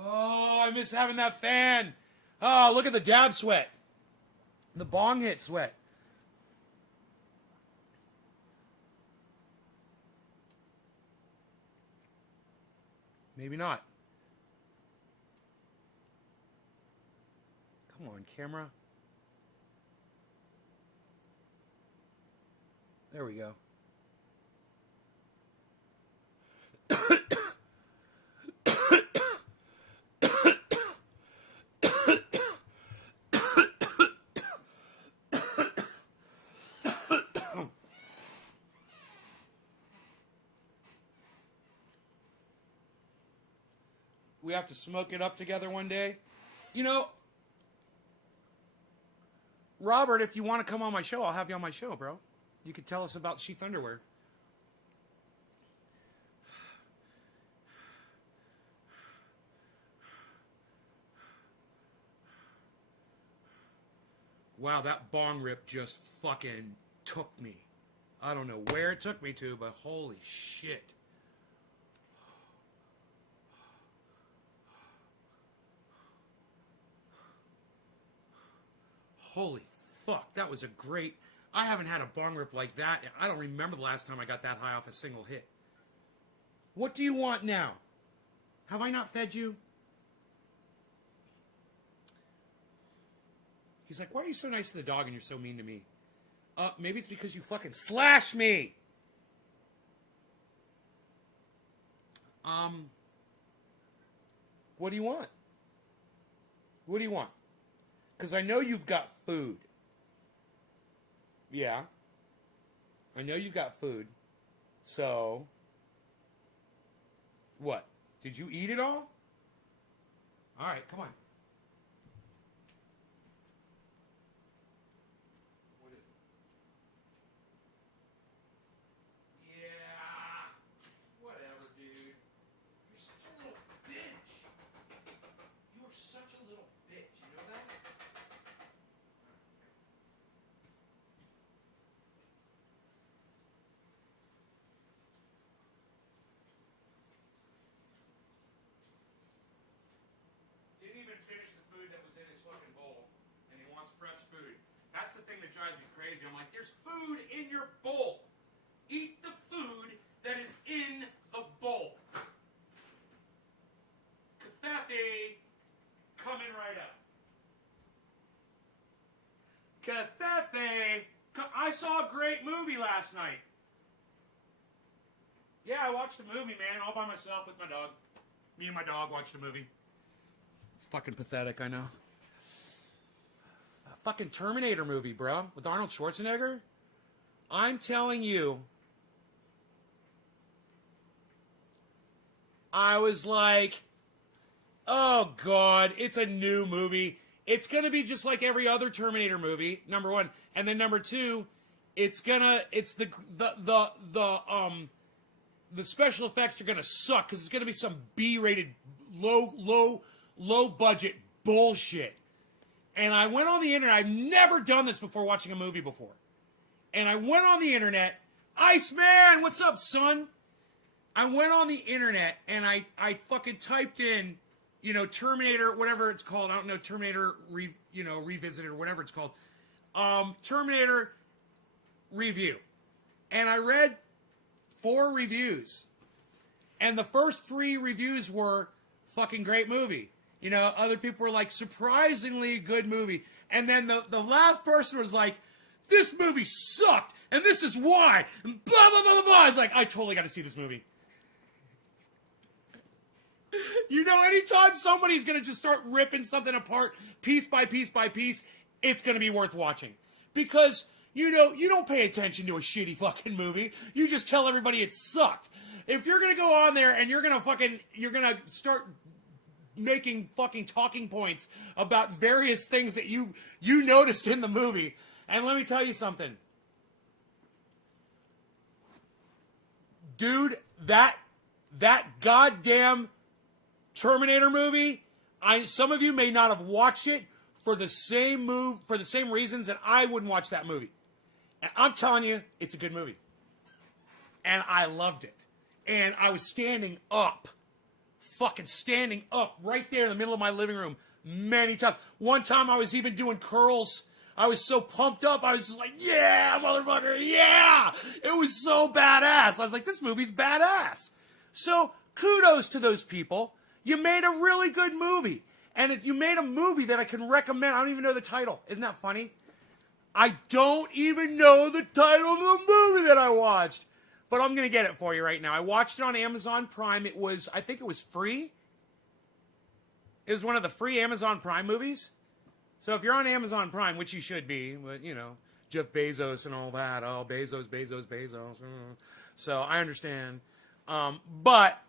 Oh, I miss having that fan. Oh, look at the dab sweat. The bong hit sweat. Maybe not. Come on, camera. There we go. We have to smoke it up together one day. You know, Robert, if you want to come on my show, I'll have you on my show, bro. You could tell us about Sheath Underwear. Wow, that bong rip just fucking took me. I don't know where it took me to, but holy shit. Holy fuck, that was a great... I haven't had a bong rip like that. I don't remember the last time I got that high off a single hit. What do you want now? Have I not fed you? He's like, why are you so nice to the dog and you're so mean to me? Maybe it's because you fucking slashed me. What do you want? What do you want? Because I know you've got food. Yeah. I know you've got food. So, what? Did you eat it all? All right, come on. What is it? Yeah. Whatever, dude. You're such a little bitch. You're such a little bitch. You know that? Didn't even finish the food that was in his fucking bowl, and he wants fresh food. That's the thing that drives me crazy. I'm like, there's food in your bowl. Eat the food that is in the bowl. Covfefe coming right up. Covfefe. I saw a great movie last night. Yeah, I watched a movie, man, all by myself with my dog. Me and my dog watched a movie. It's fucking pathetic, I know. A fucking Terminator movie, bro, with Arnold Schwarzenegger. I'm telling you, I was like, oh God, it's a new movie. It's gonna be just like every other Terminator movie, number one, and then number two, it's the special effects are gonna suck because it's gonna be some B-rated, low budget bullshit. And I went on the internet. I've never done this before watching a movie before. And I went on the internet. Iceman, what's up, son? I went on the internet and I fucking typed in, Terminator, whatever it's called. I don't know, Terminator, Revisited or whatever it's called. Terminator review. And I read 4 reviews. And the first 3 reviews were fucking great movie. Other people were like, surprisingly good movie. And then the last person was like, this movie sucked, and this is why, and blah, blah, blah, blah, blah. I was like, I totally got to see this movie. Anytime somebody's going to just start ripping something apart piece by piece by piece, it's going to be worth watching. Because, you don't pay attention to a shitty fucking movie. You just tell everybody it sucked. If you're going to go on there and you're going to start making fucking talking points about various things that you noticed in the movie, and let me tell you something. Dude, that goddamn Terminator movie, some of you may not have watched it for the same reasons that I wouldn't watch that movie. And I'm telling you, it's a good movie. And I loved it. And I was standing up right there in the middle of my living room many times. One time I was even doing curls. I was so pumped up. I was just like, yeah, motherfucker, yeah. It was so badass. I was like, this movie's badass. So kudos to those people. You made a really good movie. And you made a movie that I can recommend. I don't even know the title. Isn't that funny? I don't even know the title of the movie that I watched. But I'm going to get it for you right now. I watched it on Amazon Prime. I think it was free. It was one of the free Amazon Prime movies. So if you're on Amazon Prime, which you should be, but, Jeff Bezos and all that. Oh, Bezos. So I understand. But,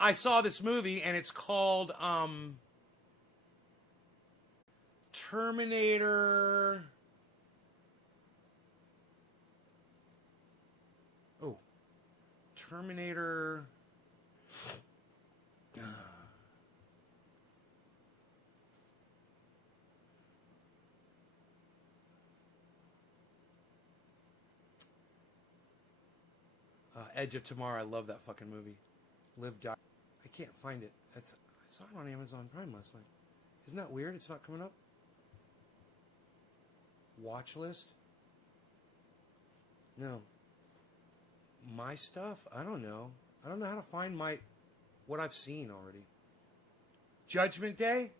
I saw this movie, and it's called Terminator... Terminator... Edge of Tomorrow. I love that fucking movie. Live, Die. I can't find it. I saw it on Amazon Prime last night. Isn't that weird? It's not coming up. Watch list? No. My stuff? I don't know. I don't know how to find what I've seen already. Judgment Day?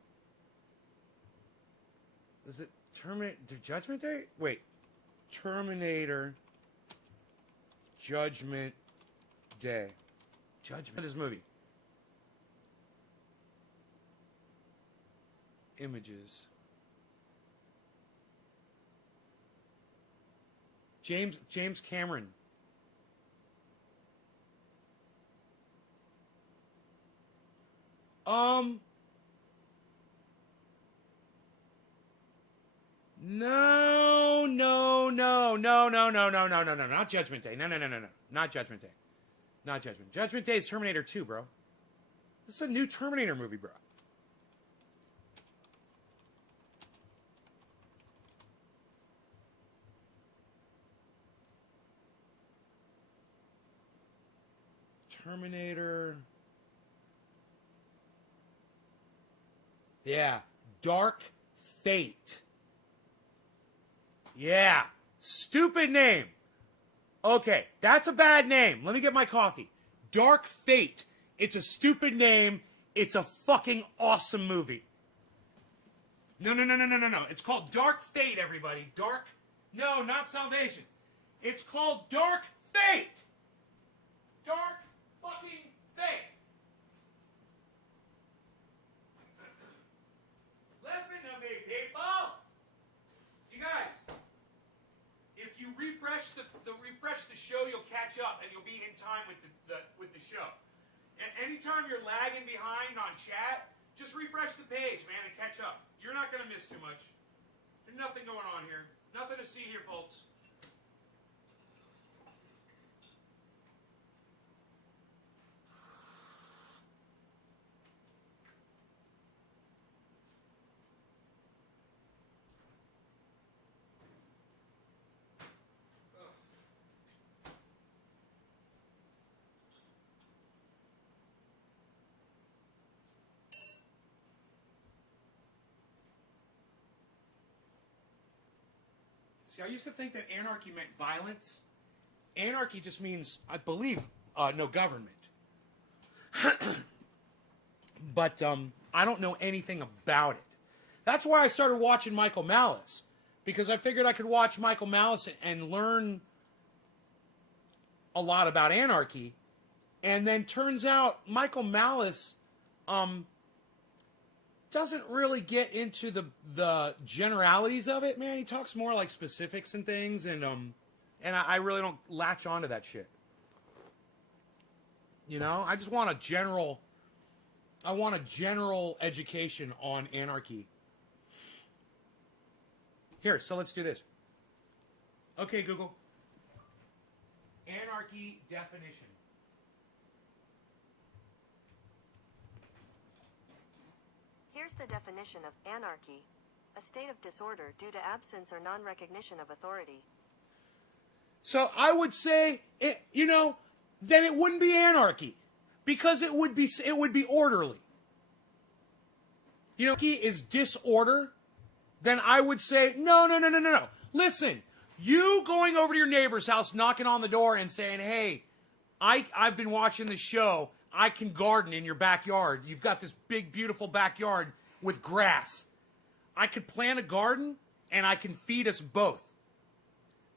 Is it Terminator Judgment Day? Wait. Terminator Judgment Day. Judgment. This movie. Images. James Cameron. No, not Judgment Day. No, not Judgment Day. Not Judgment. Judgment Day is Terminator 2, bro. This is a new Terminator movie, bro. Terminator. Yeah. Dark Fate. Yeah. Stupid name. Okay, that's a bad name. Let me get my coffee. Dark Fate. It's a stupid name. It's a fucking awesome movie. No. It's called Dark Fate, everybody. No, not Salvation. It's called Dark Fate. Dark fucking Fate. Listen to me, people. You guys, if you refresh the show, you'll catch up and you'll be in time with the show. And anytime you're lagging behind on chat, just refresh the page, man, and catch up. You're not going to miss too much. There's nothing going on here. Nothing to see here, folks. See, I used to think that anarchy meant violence. Anarchy just means, I believe, no government. But I don't know anything about it. That's why I started watching Michael Malice, because I figured I could watch Michael Malice and learn a lot about anarchy. And then turns out Michael Malice doesn't really get into the generalities of it, man. He talks more like specifics and things, and I really don't latch onto that shit. You know, I just want a general education on anarchy. Here, so let's do this. Okay, Google. Anarchy definition. Here's the definition of anarchy: a state of disorder due to absence or non-recognition of authority. So I would say, then it wouldn't be anarchy, because it would be orderly. Anarchy is disorder. Then I would say, no. Listen, you going over to your neighbor's house, knocking on the door and saying, hey, I've been watching the show. I can garden in your backyard. You've got this big, beautiful backyard with grass. I could plant a garden and I can feed us both.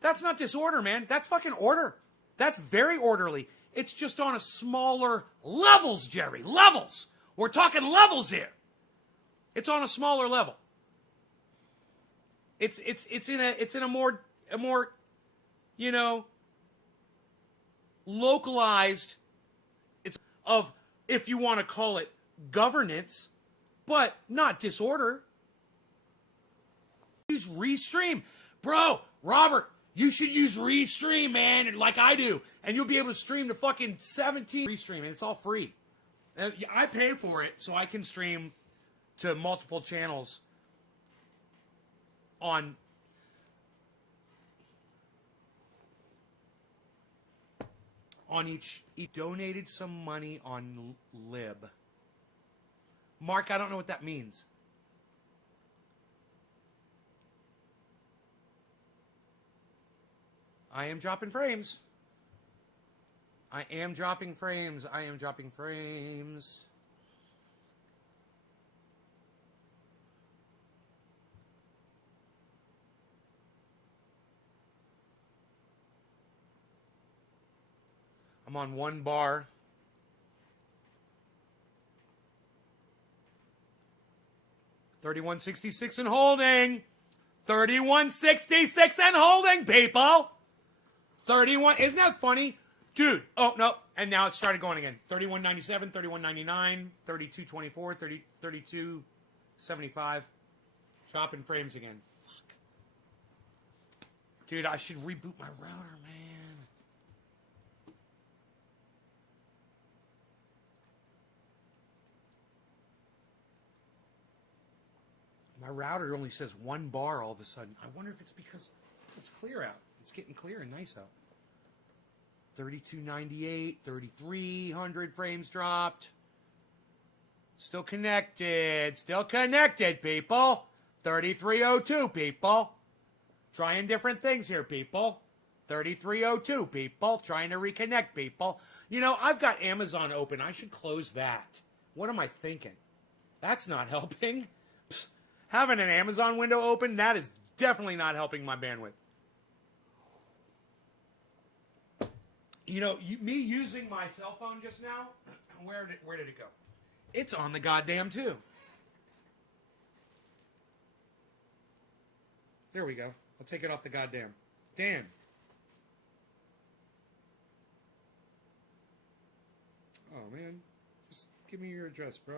That's not disorder, man. That's fucking order. That's very orderly. It's just on a smaller levels, Jerry. Levels. We're talking levels here. It's on a smaller level. It's in a more localized, it's of, if you want to call it, governance, but not disorder. Use Restream. Bro, Robert, you should use Restream, man, like I do, and you'll be able to stream to fucking 17 Restream, and it's all free. I pay for it so I can stream to multiple channels on each. He donated some money on Lib. Mark, I don't know what that means. I am dropping frames. I am dropping frames. I'm on 1 bar. $31.66 and holding. $31.66 and holding, people. 31. Isn't that funny? Dude. Oh, no. And now it started going again. $31.97, $31.99, $32.24, $32.75. Chopping frames again. Fuck. Dude, I should reboot my router, man. My router only says 1 bar all of a sudden. I wonder if it's because it's clear out. It's getting clear and nice out. 3298, 3300 frames dropped. Still connected, people. 3302, people. Trying different things here, people. 3302, people. Trying to reconnect, people. I've got Amazon open. I should close that. What am I thinking? That's not helping. Psst. Having an Amazon window open, that is definitely not helping my bandwidth. Me using my cell phone just now, where did it go? It's on the goddamn too. There we go. I'll take it off the goddamn. Dan. Oh, man. Just give me your address, bro.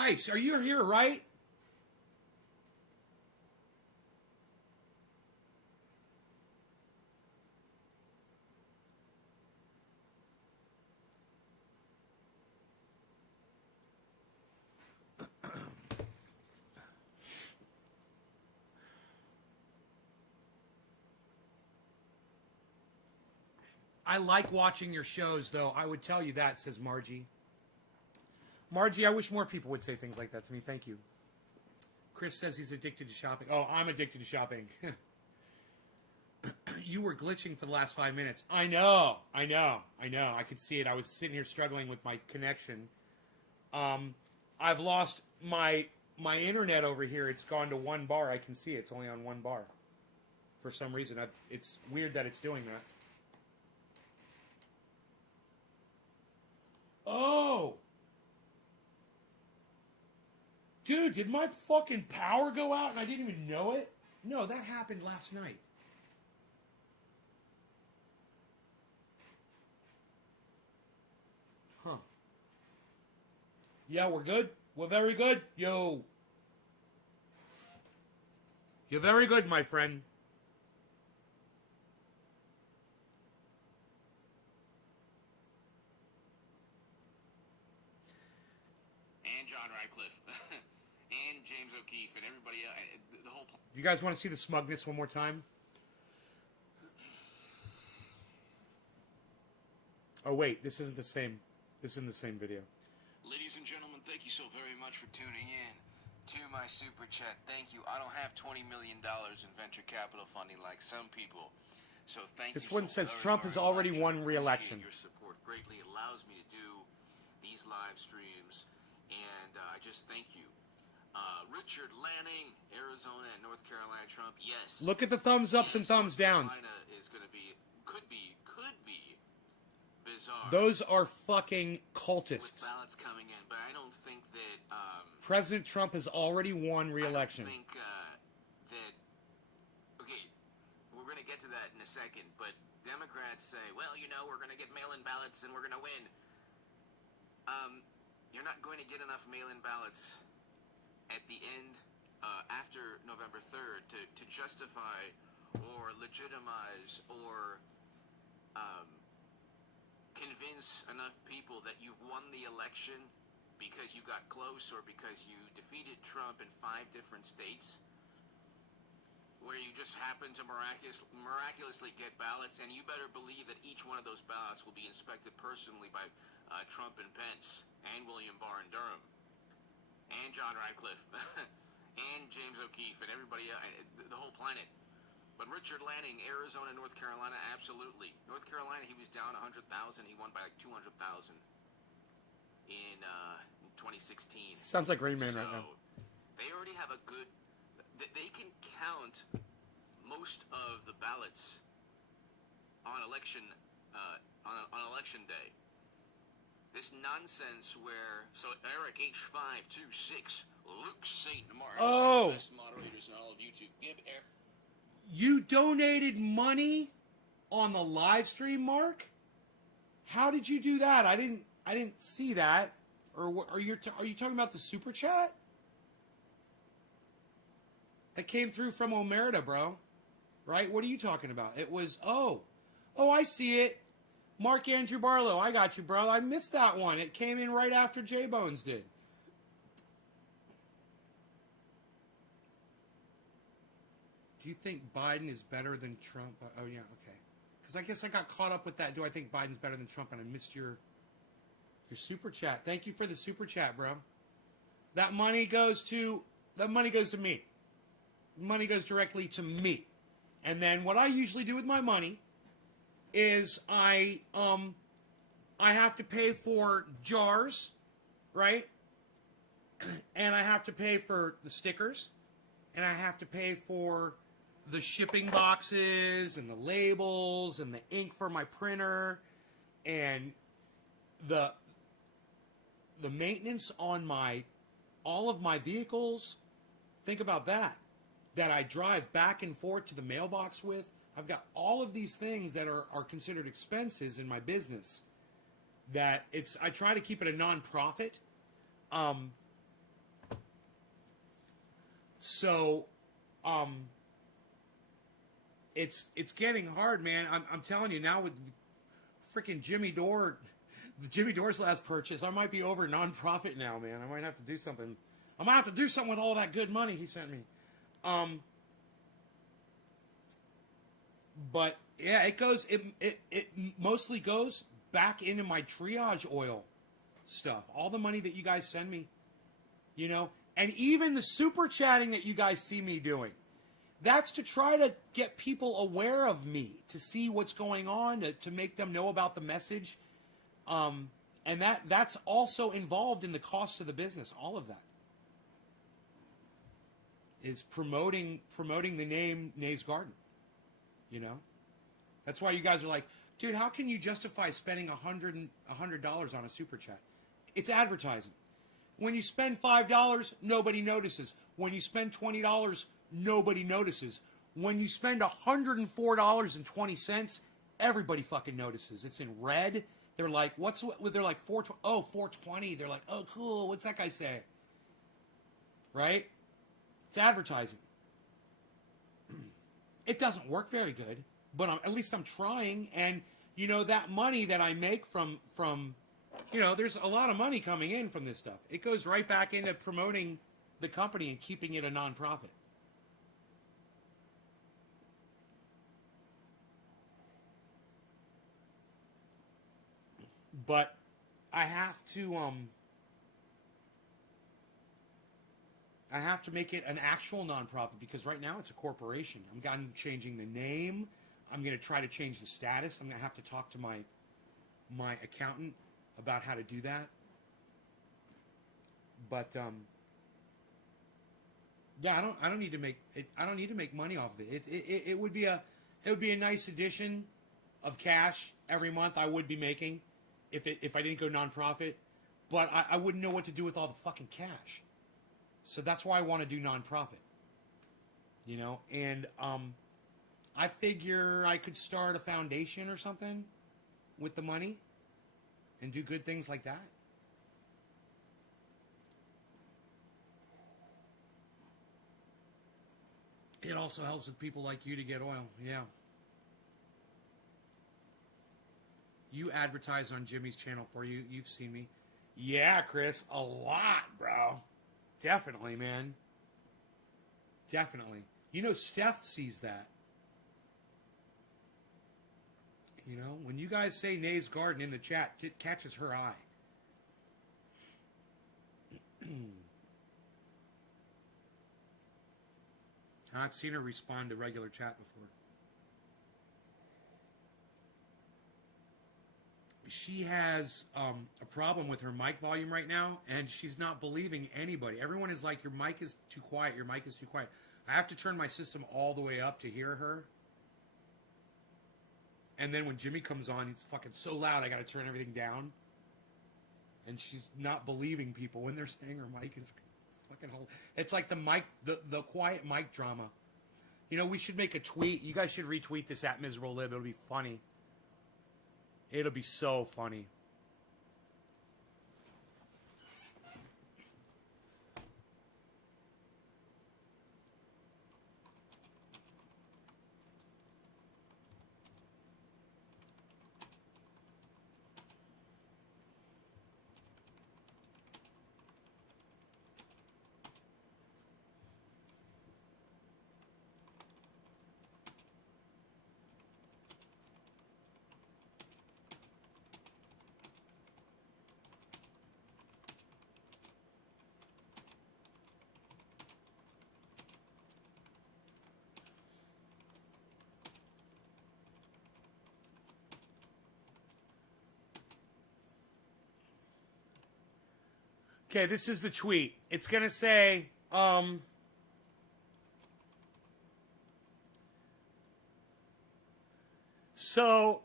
Ice, are you here, right? I like watching your shows, though. I would tell you that, says Margie. Margie, I wish more people would say things like that to me. Thank you. Chris says he's addicted to shopping. Oh, I'm addicted to shopping. You were glitching for the last 5 minutes. I know. I could see it. I was sitting here struggling with my connection. I've lost my internet over here. It's gone to 1 bar. I can see it. It's only on 1 bar. For some reason. It's weird that it's doing that. Oh! Dude, did my fucking power go out and I didn't even know it? No, that happened last night. Huh. Yeah, we're good. We're very good. Yo. You're very good, my friend. And John Radcliffe. And James O'Keefe and everybody else. The whole... You guys want to see the smugness one more time? Oh, wait. This isn't the same. This isn't the same video. Ladies and gentlemen, thank you so very much for tuning in to my super chat. Thank you. I don't have $20 million in venture capital funding like some people. So thank you. This one so says very, Trump very has already much. won I re-election. appreciate your support greatly. It allows me to do these live streams. And I just thank you. Richard Lanning, Arizona and North Carolina Trump, yes. Look at the thumbs ups and thumbs downs. North Carolina is going to be, could be bizarre. Those are fucking With cultists. ballots coming in, but I don't think that, President Trump has already won re-election. I don't think that, okay, we're going to get to that in a second, but Democrats say, well, you know, we're going to get mail-in ballots and we're going to win. You're not going to get enough mail-in ballots at the end, after November 3rd, to justify or legitimize or convince enough people that you've won the election because you got close or because you defeated Trump in 5 different states where you just happen to miraculously get ballots, and you better believe that each one of those ballots will be inspected personally by Trump and Pence and William Barr and Durham and John Radcliffe and James O'Keefe and everybody else, the whole planet. But Richard Lanning, Arizona, North Carolina, absolutely. North Carolina, he was down 100,000. He won by like 200,000 in 2016. Sounds like Rain Man right now. They already have a good... They can count most of the ballots on election on election day. This nonsense where... So, Eric H526, Luke St. Martin, Oh. the best moderators in all of YouTube. Give Eric... You donated money on the live stream, Mark? How did you do that? I didn't see that. Or what, are you talking about the super chat? That came through from Omerta, bro. Right? What are you talking about? It was oh, I see it. Mark Andrew Barlow, I got you, bro. I missed that one. It came in right after J Bones did. Do you think Biden is better than Trump? Oh, yeah, okay. Because I guess I got caught up with that. Do I think Biden's better than Trump? And I missed your super chat. Thank you for the super chat, bro. That money goes to me. Money goes directly to me. And then what I usually do with my money is I have to pay for jars, right? And I have to pay for the stickers, and I have to pay for the shipping boxes and the labels and the ink for my printer and the maintenance on all of my vehicles. Think about that I drive back and forth to the mailbox with. I've got all of these things that are considered expenses in my business that I try to keep it a non-profit. It's getting hard, man. I'm telling you now with freaking Jimmy Dore's last purchase, I might be over non-profit now, man. I might have to do something. I might have to do something with all that good money he sent me. But yeah, it mostly goes back into my triage oil. stuff, all the money that you guys send me, you know, and even the super chatting that you guys see me doing. That's to try to get people aware of me, to see what's going on, to make them know about the message. And that's also involved in the cost of the business. All of that is promoting the name Nays Garden. You know, that's why you guys are like, dude, how can you justify spending $100 on a super chat? It's advertising. When you spend $5, nobody notices. When you spend $20, nobody notices. When you spend $104.20, everybody fucking notices. It's in red. They're like, they're like, 420. They're like, oh, cool. What's that guy say? Right? It's advertising. It doesn't work very good, but at least I'm trying. And, you know, that money that I make from, you know, there's a lot of money coming in from this stuff. It goes right back into promoting the company and keeping it a nonprofit. But I have to make it an actual nonprofit because right now it's a corporation. I'm changing the name. I'm going to try to change the status. I'm going to have to talk to my accountant about how to do that. But yeah, I don't need to make it. I don't need to make money off of it. It would be a nice addition of cash every month. I would be making if I didn't go nonprofit, but I wouldn't know what to do with all the fucking cash. So that's why I want to do nonprofit. You know, and I figure I could start a foundation or something with the money and do good things like that. It also helps with people like you to get oil. Yeah. You advertise on Jimmy's channel for you. You've seen me. Yeah, Chris. A lot, bro. Definitely, man. Definitely. You know, Steph sees that. You know, when you guys say Nays Garden in the chat, it catches her eye. I've seen her respond to regular chat before. She has a problem with her mic volume right now, and she's not believing anybody. Everyone is like, your mic is too quiet, your mic is too quiet. I have to turn my system all the way up to hear her. And then when Jimmy comes on, he's fucking so loud, I got to turn everything down. And she's not believing people when they're saying her mic is fucking... It's like the mic, the quiet mic drama. You know, we should make a tweet. You guys should retweet this at Miserable Lib. It'll be funny. It'll be so funny. Okay, this is the tweet. It's going to say, so,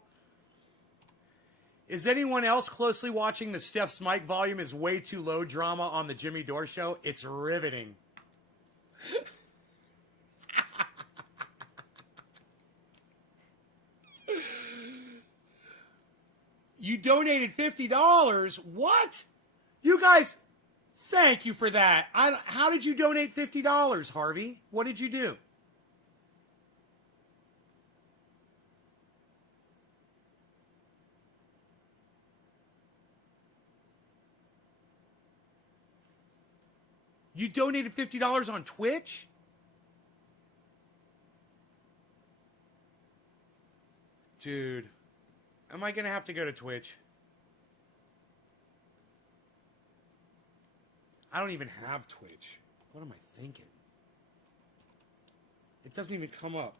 is anyone else closely watching the Steph's mic volume is way too low drama on the Jimmy Dore show? It's riveting. You donated $50. What? You guys... Thank you for that. How did you donate $50, Harvey? What did you do? You donated $50 on Twitch? Dude, am I going to have to go to Twitch? I don't even have Twitch. What am I thinking? It doesn't even come up.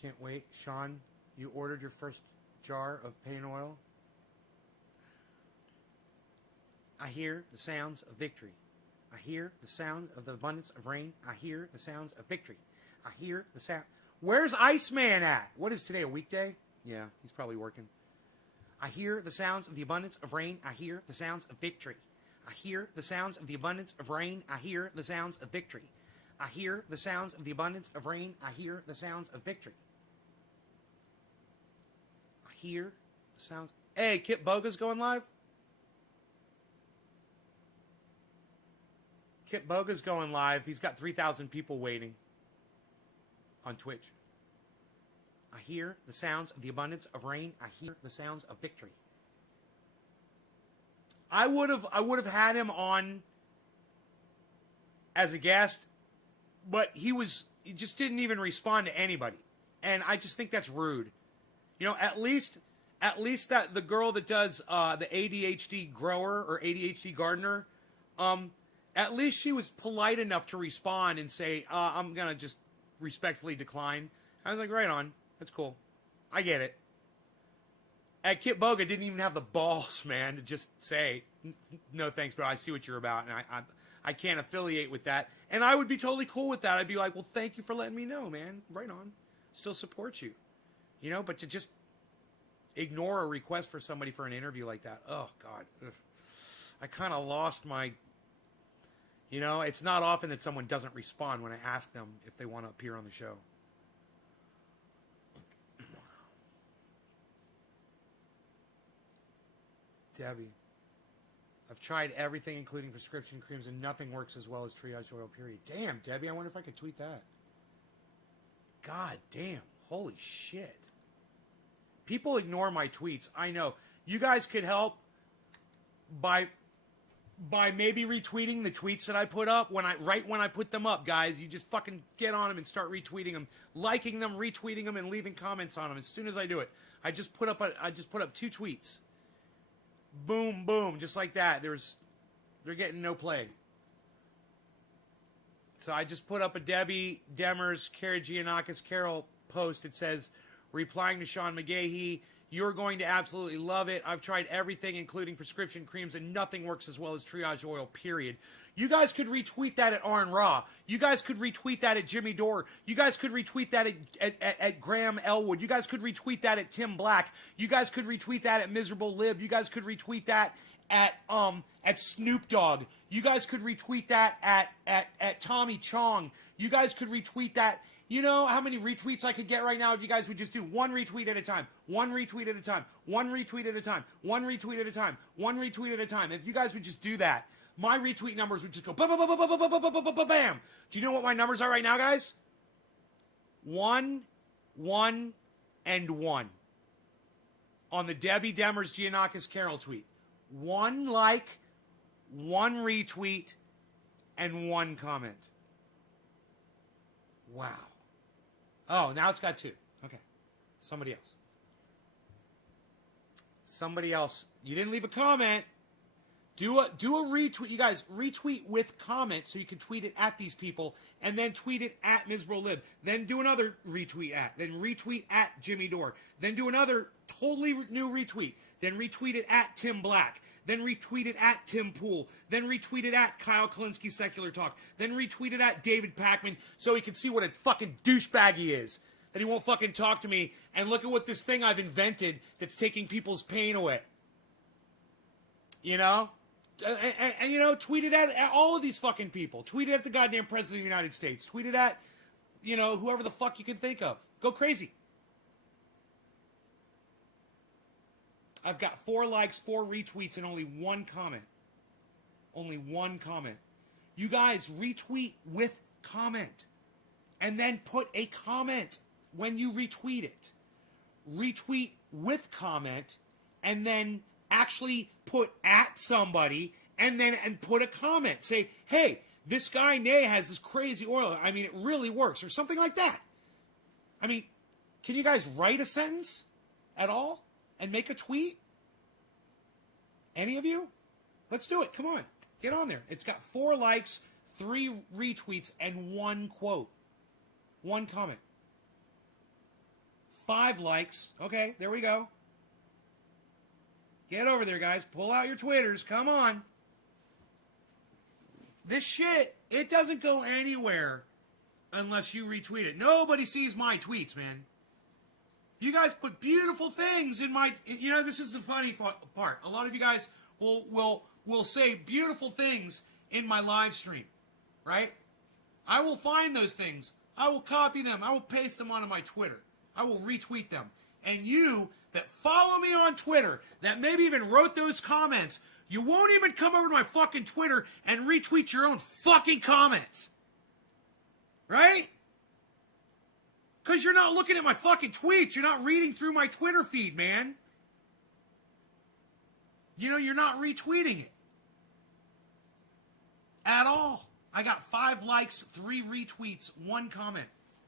Can't wait. Sean, you ordered your first jar of pain oil? I hear the sounds of victory. I hear the sound of the abundance of rain. I hear the sounds of victory. I hear the sound. Where's Iceman at? What is today, a weekday? Yeah, he's probably working. I hear the sounds of the abundance of rain. I hear the sounds of victory. I hear the sounds of the abundance of rain. I hear the sounds of victory. I hear the sounds of the abundance of rain. I hear the sounds of victory. I hear the sounds. Hey, Kip Boga's going live? Kip Boga's going live. He's got 3,000 people waiting on Twitch. I hear the sounds of the abundance of rain. I hear the sounds of victory. I would have had him on as a guest, but he just didn't even respond to anybody. And I just think that's rude. You know, at least that the girl that does the ADHD grower or ADHD gardener, at least she was polite enough to respond and say, I'm going to just respectfully decline. I was like, right on. That's cool. I get it. And Kip Boga didn't even have the balls, man, to just say, no thanks, but I see what you're about, and I can't affiliate with that. And I would be totally cool with that. I'd be like, well, thank you for letting me know, man. Right on. Still support you. You know, but to just ignore a request for somebody for an interview like that, oh, God. Ugh. I kind of lost my... You know, it's not often that someone doesn't respond when I ask them if they want to appear on the show. Debbie, I've tried everything, including prescription creams, and nothing works as well as triage oil, period. Damn, Debbie, I wonder if I could tweet that. God damn. Holy shit. People ignore my tweets. I know. You guys could help by maybe retweeting the tweets that I put up when I put them up, guys. You just fucking get on them and start retweeting them, liking them, retweeting them, and leaving comments on them as soon as I do it. I just put up 2 tweets. Boom, boom, just like that. They're getting no play. So I just put up a Debbie Demers, Kara Giannakis Carol post. It says, replying to Sean McGahee, you're going to absolutely love it. I've tried everything, including prescription creams, and nothing works as well as triage oil, period. You guys could retweet that at Arn Ra. You guys could retweet that at Jimmy Dore. You guys could retweet that at Graham Elwood. You guys could retweet that at Tim Black. You guys could retweet that at Miserable Lib. You guys could retweet that at Snoop Dogg. You guys could retweet that at Tommy Chong. You guys could retweet that. You know how many retweets I could get right now if you guys would just do one retweet at a time, one retweet at a time, one retweet at a time, one retweet at a time, one retweet at a time. If you guys would just do that, my retweet numbers would just go bam, bam, bam, bam, bam, bam, bam, bam, bam. Do you know what my numbers are right now, guys? 1, 1, and 1 on the Debbie Demers Giannakis Carol tweet. 1 like, 1 retweet, and 1 comment. Wow. Oh, now it's got 2. Okay. Somebody else. Somebody else. You didn't leave a comment. Do a retweet. You guys, retweet with comment so you can tweet it at these people, and then tweet it at Miserable Lib. Then do another retweet at. Then retweet at Jimmy Dore. Then do another totally new retweet. Then retweet it at Tim Black. Then retweet it at Tim Pool. Then retweet it at Kyle Kalinske Secular Talk. Then retweet it at David Packman so he can see what a fucking douchebag he is. That he won't fucking talk to me. And look at what this thing I've invented that's taking people's pain away. You know? And you know, tweet it at all of these fucking people. Tweet it at the goddamn President of the United States. Tweet it at, you know, whoever the fuck you can think of. Go crazy. I've got 4 likes, 4 retweets, and only 1 comment. Only 1 comment. You guys retweet with comment. And then put a comment when you retweet it. Retweet with comment. And then actually put at somebody. And put a comment. Say, hey, this guy Nay has this crazy oil. I mean, it really works. Or something like that. I mean, Can you guys write a sentence at all and make a tweet? Any of you? Let's do it. Come on. Get on there. It's got 4 likes, 3 retweets, and 1 quote. 1 comment. 5 likes. Okay, there we go. Get over there, guys. Pull out your Twitters. Come on. This shit, it doesn't go anywhere unless you retweet it. Nobody sees my tweets, man. You guys put beautiful things in my... You know, this is the funny part. A lot of you guys will say beautiful things in my live stream, right? I will find those things. I will copy them. I will paste them onto my Twitter. I will retweet them. And you that follow me on Twitter, that maybe even wrote those comments, you won't even come over to my fucking Twitter and retweet your own fucking comments. Right? Because you're not looking at my fucking tweets. You're not reading through my Twitter feed, man. You know, you're not retweeting it. At all. I got 5 likes, 3 retweets, 1 comment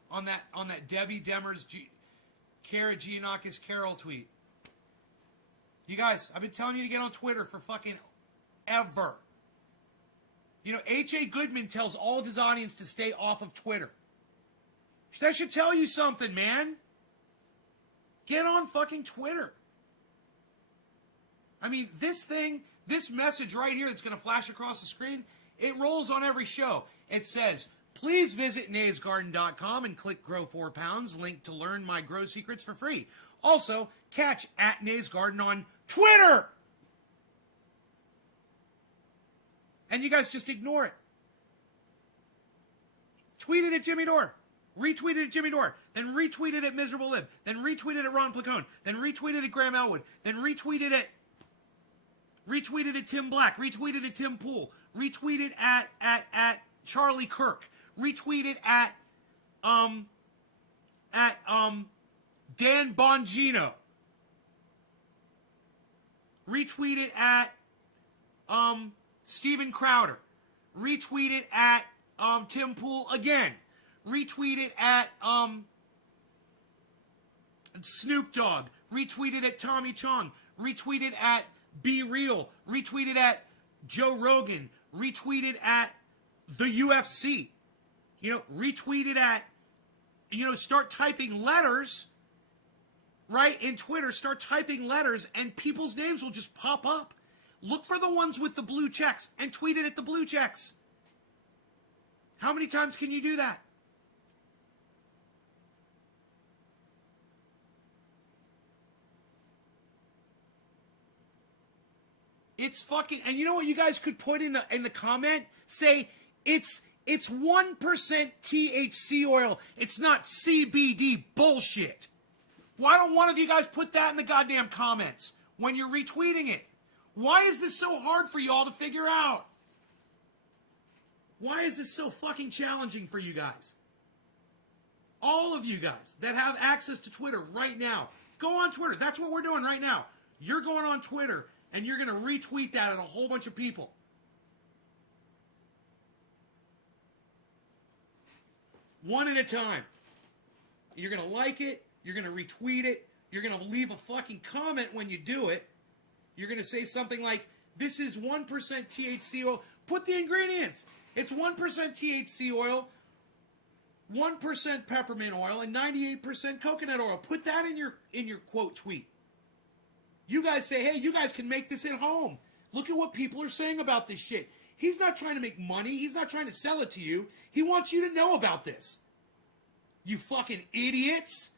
on that Debbie Demers Kara Giannakis Carol tweet. You guys, I've been telling you to get on Twitter for fucking ever. You know, H.A. Goodman tells all of his audience to stay off of Twitter. That should tell you something, man. Get on fucking Twitter. I mean, this message right here that's going to flash across the screen, it rolls on every show. It says, please visit naysgarden.com and click Grow 4 Pounds, link to learn my grow secrets for free. Also, catch at naysgarden on Twitter. And you guys just ignore it. Tweet it at Jimmy Dore. Retweet it at Jimmy Dore. Then retweet it at Miserable Lib. Then retweet it at Ron Placone. Then retweet it at Graham Elwood. Then retweet it at Tim Black. Retweet it at Tim Poole. Retweet it at Charlie Kirk. Retweet it at Dan Bongino. Retweet it at Steven Crowder. Retweet it at Tim Poole again. Retweet it at Snoop Dogg. Retweet it at Tommy Chong. Retweet it at Be Real. Retweet it at Joe Rogan. Retweet it at the UFC. You know, retweet it at, you know, start typing letters, right, in Twitter. Start typing letters and people's names will just pop up. Look for the ones with the blue checks and tweet it at the blue checks. How many times can you do that? It's fucking, and you know what you guys could put in the comment? Say, it's 1% THC oil. It's not CBD bullshit. Why don't one of you guys put that in the goddamn comments when you're retweeting it? Why is this so hard for y'all to figure out? Why is this so fucking challenging for you guys? All of you guys that have access to Twitter right now, go on Twitter. That's what we're doing right now. You're going on Twitter and you're going to retweet that at a whole bunch of people. One at a time. You're going to like it. You're going to retweet it. You're going to leave a fucking comment when you do it. You're going to say something like, this is 1% THC oil. Put the ingredients. It's 1% THC oil, 1% peppermint oil, and 98% coconut oil. Put that in your quote tweet. You guys say, hey, you guys can make this at home. Look at what people are saying about this shit. He's not trying to make money. He's not trying to sell it to you. He wants you to know about this. You fucking idiots.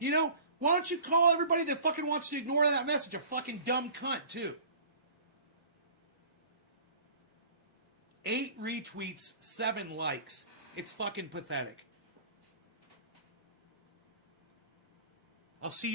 You know, why don't you call everybody that fucking wants to ignore that message a fucking dumb cunt, too? 8 retweets, 7 likes. It's fucking pathetic. I'll see you.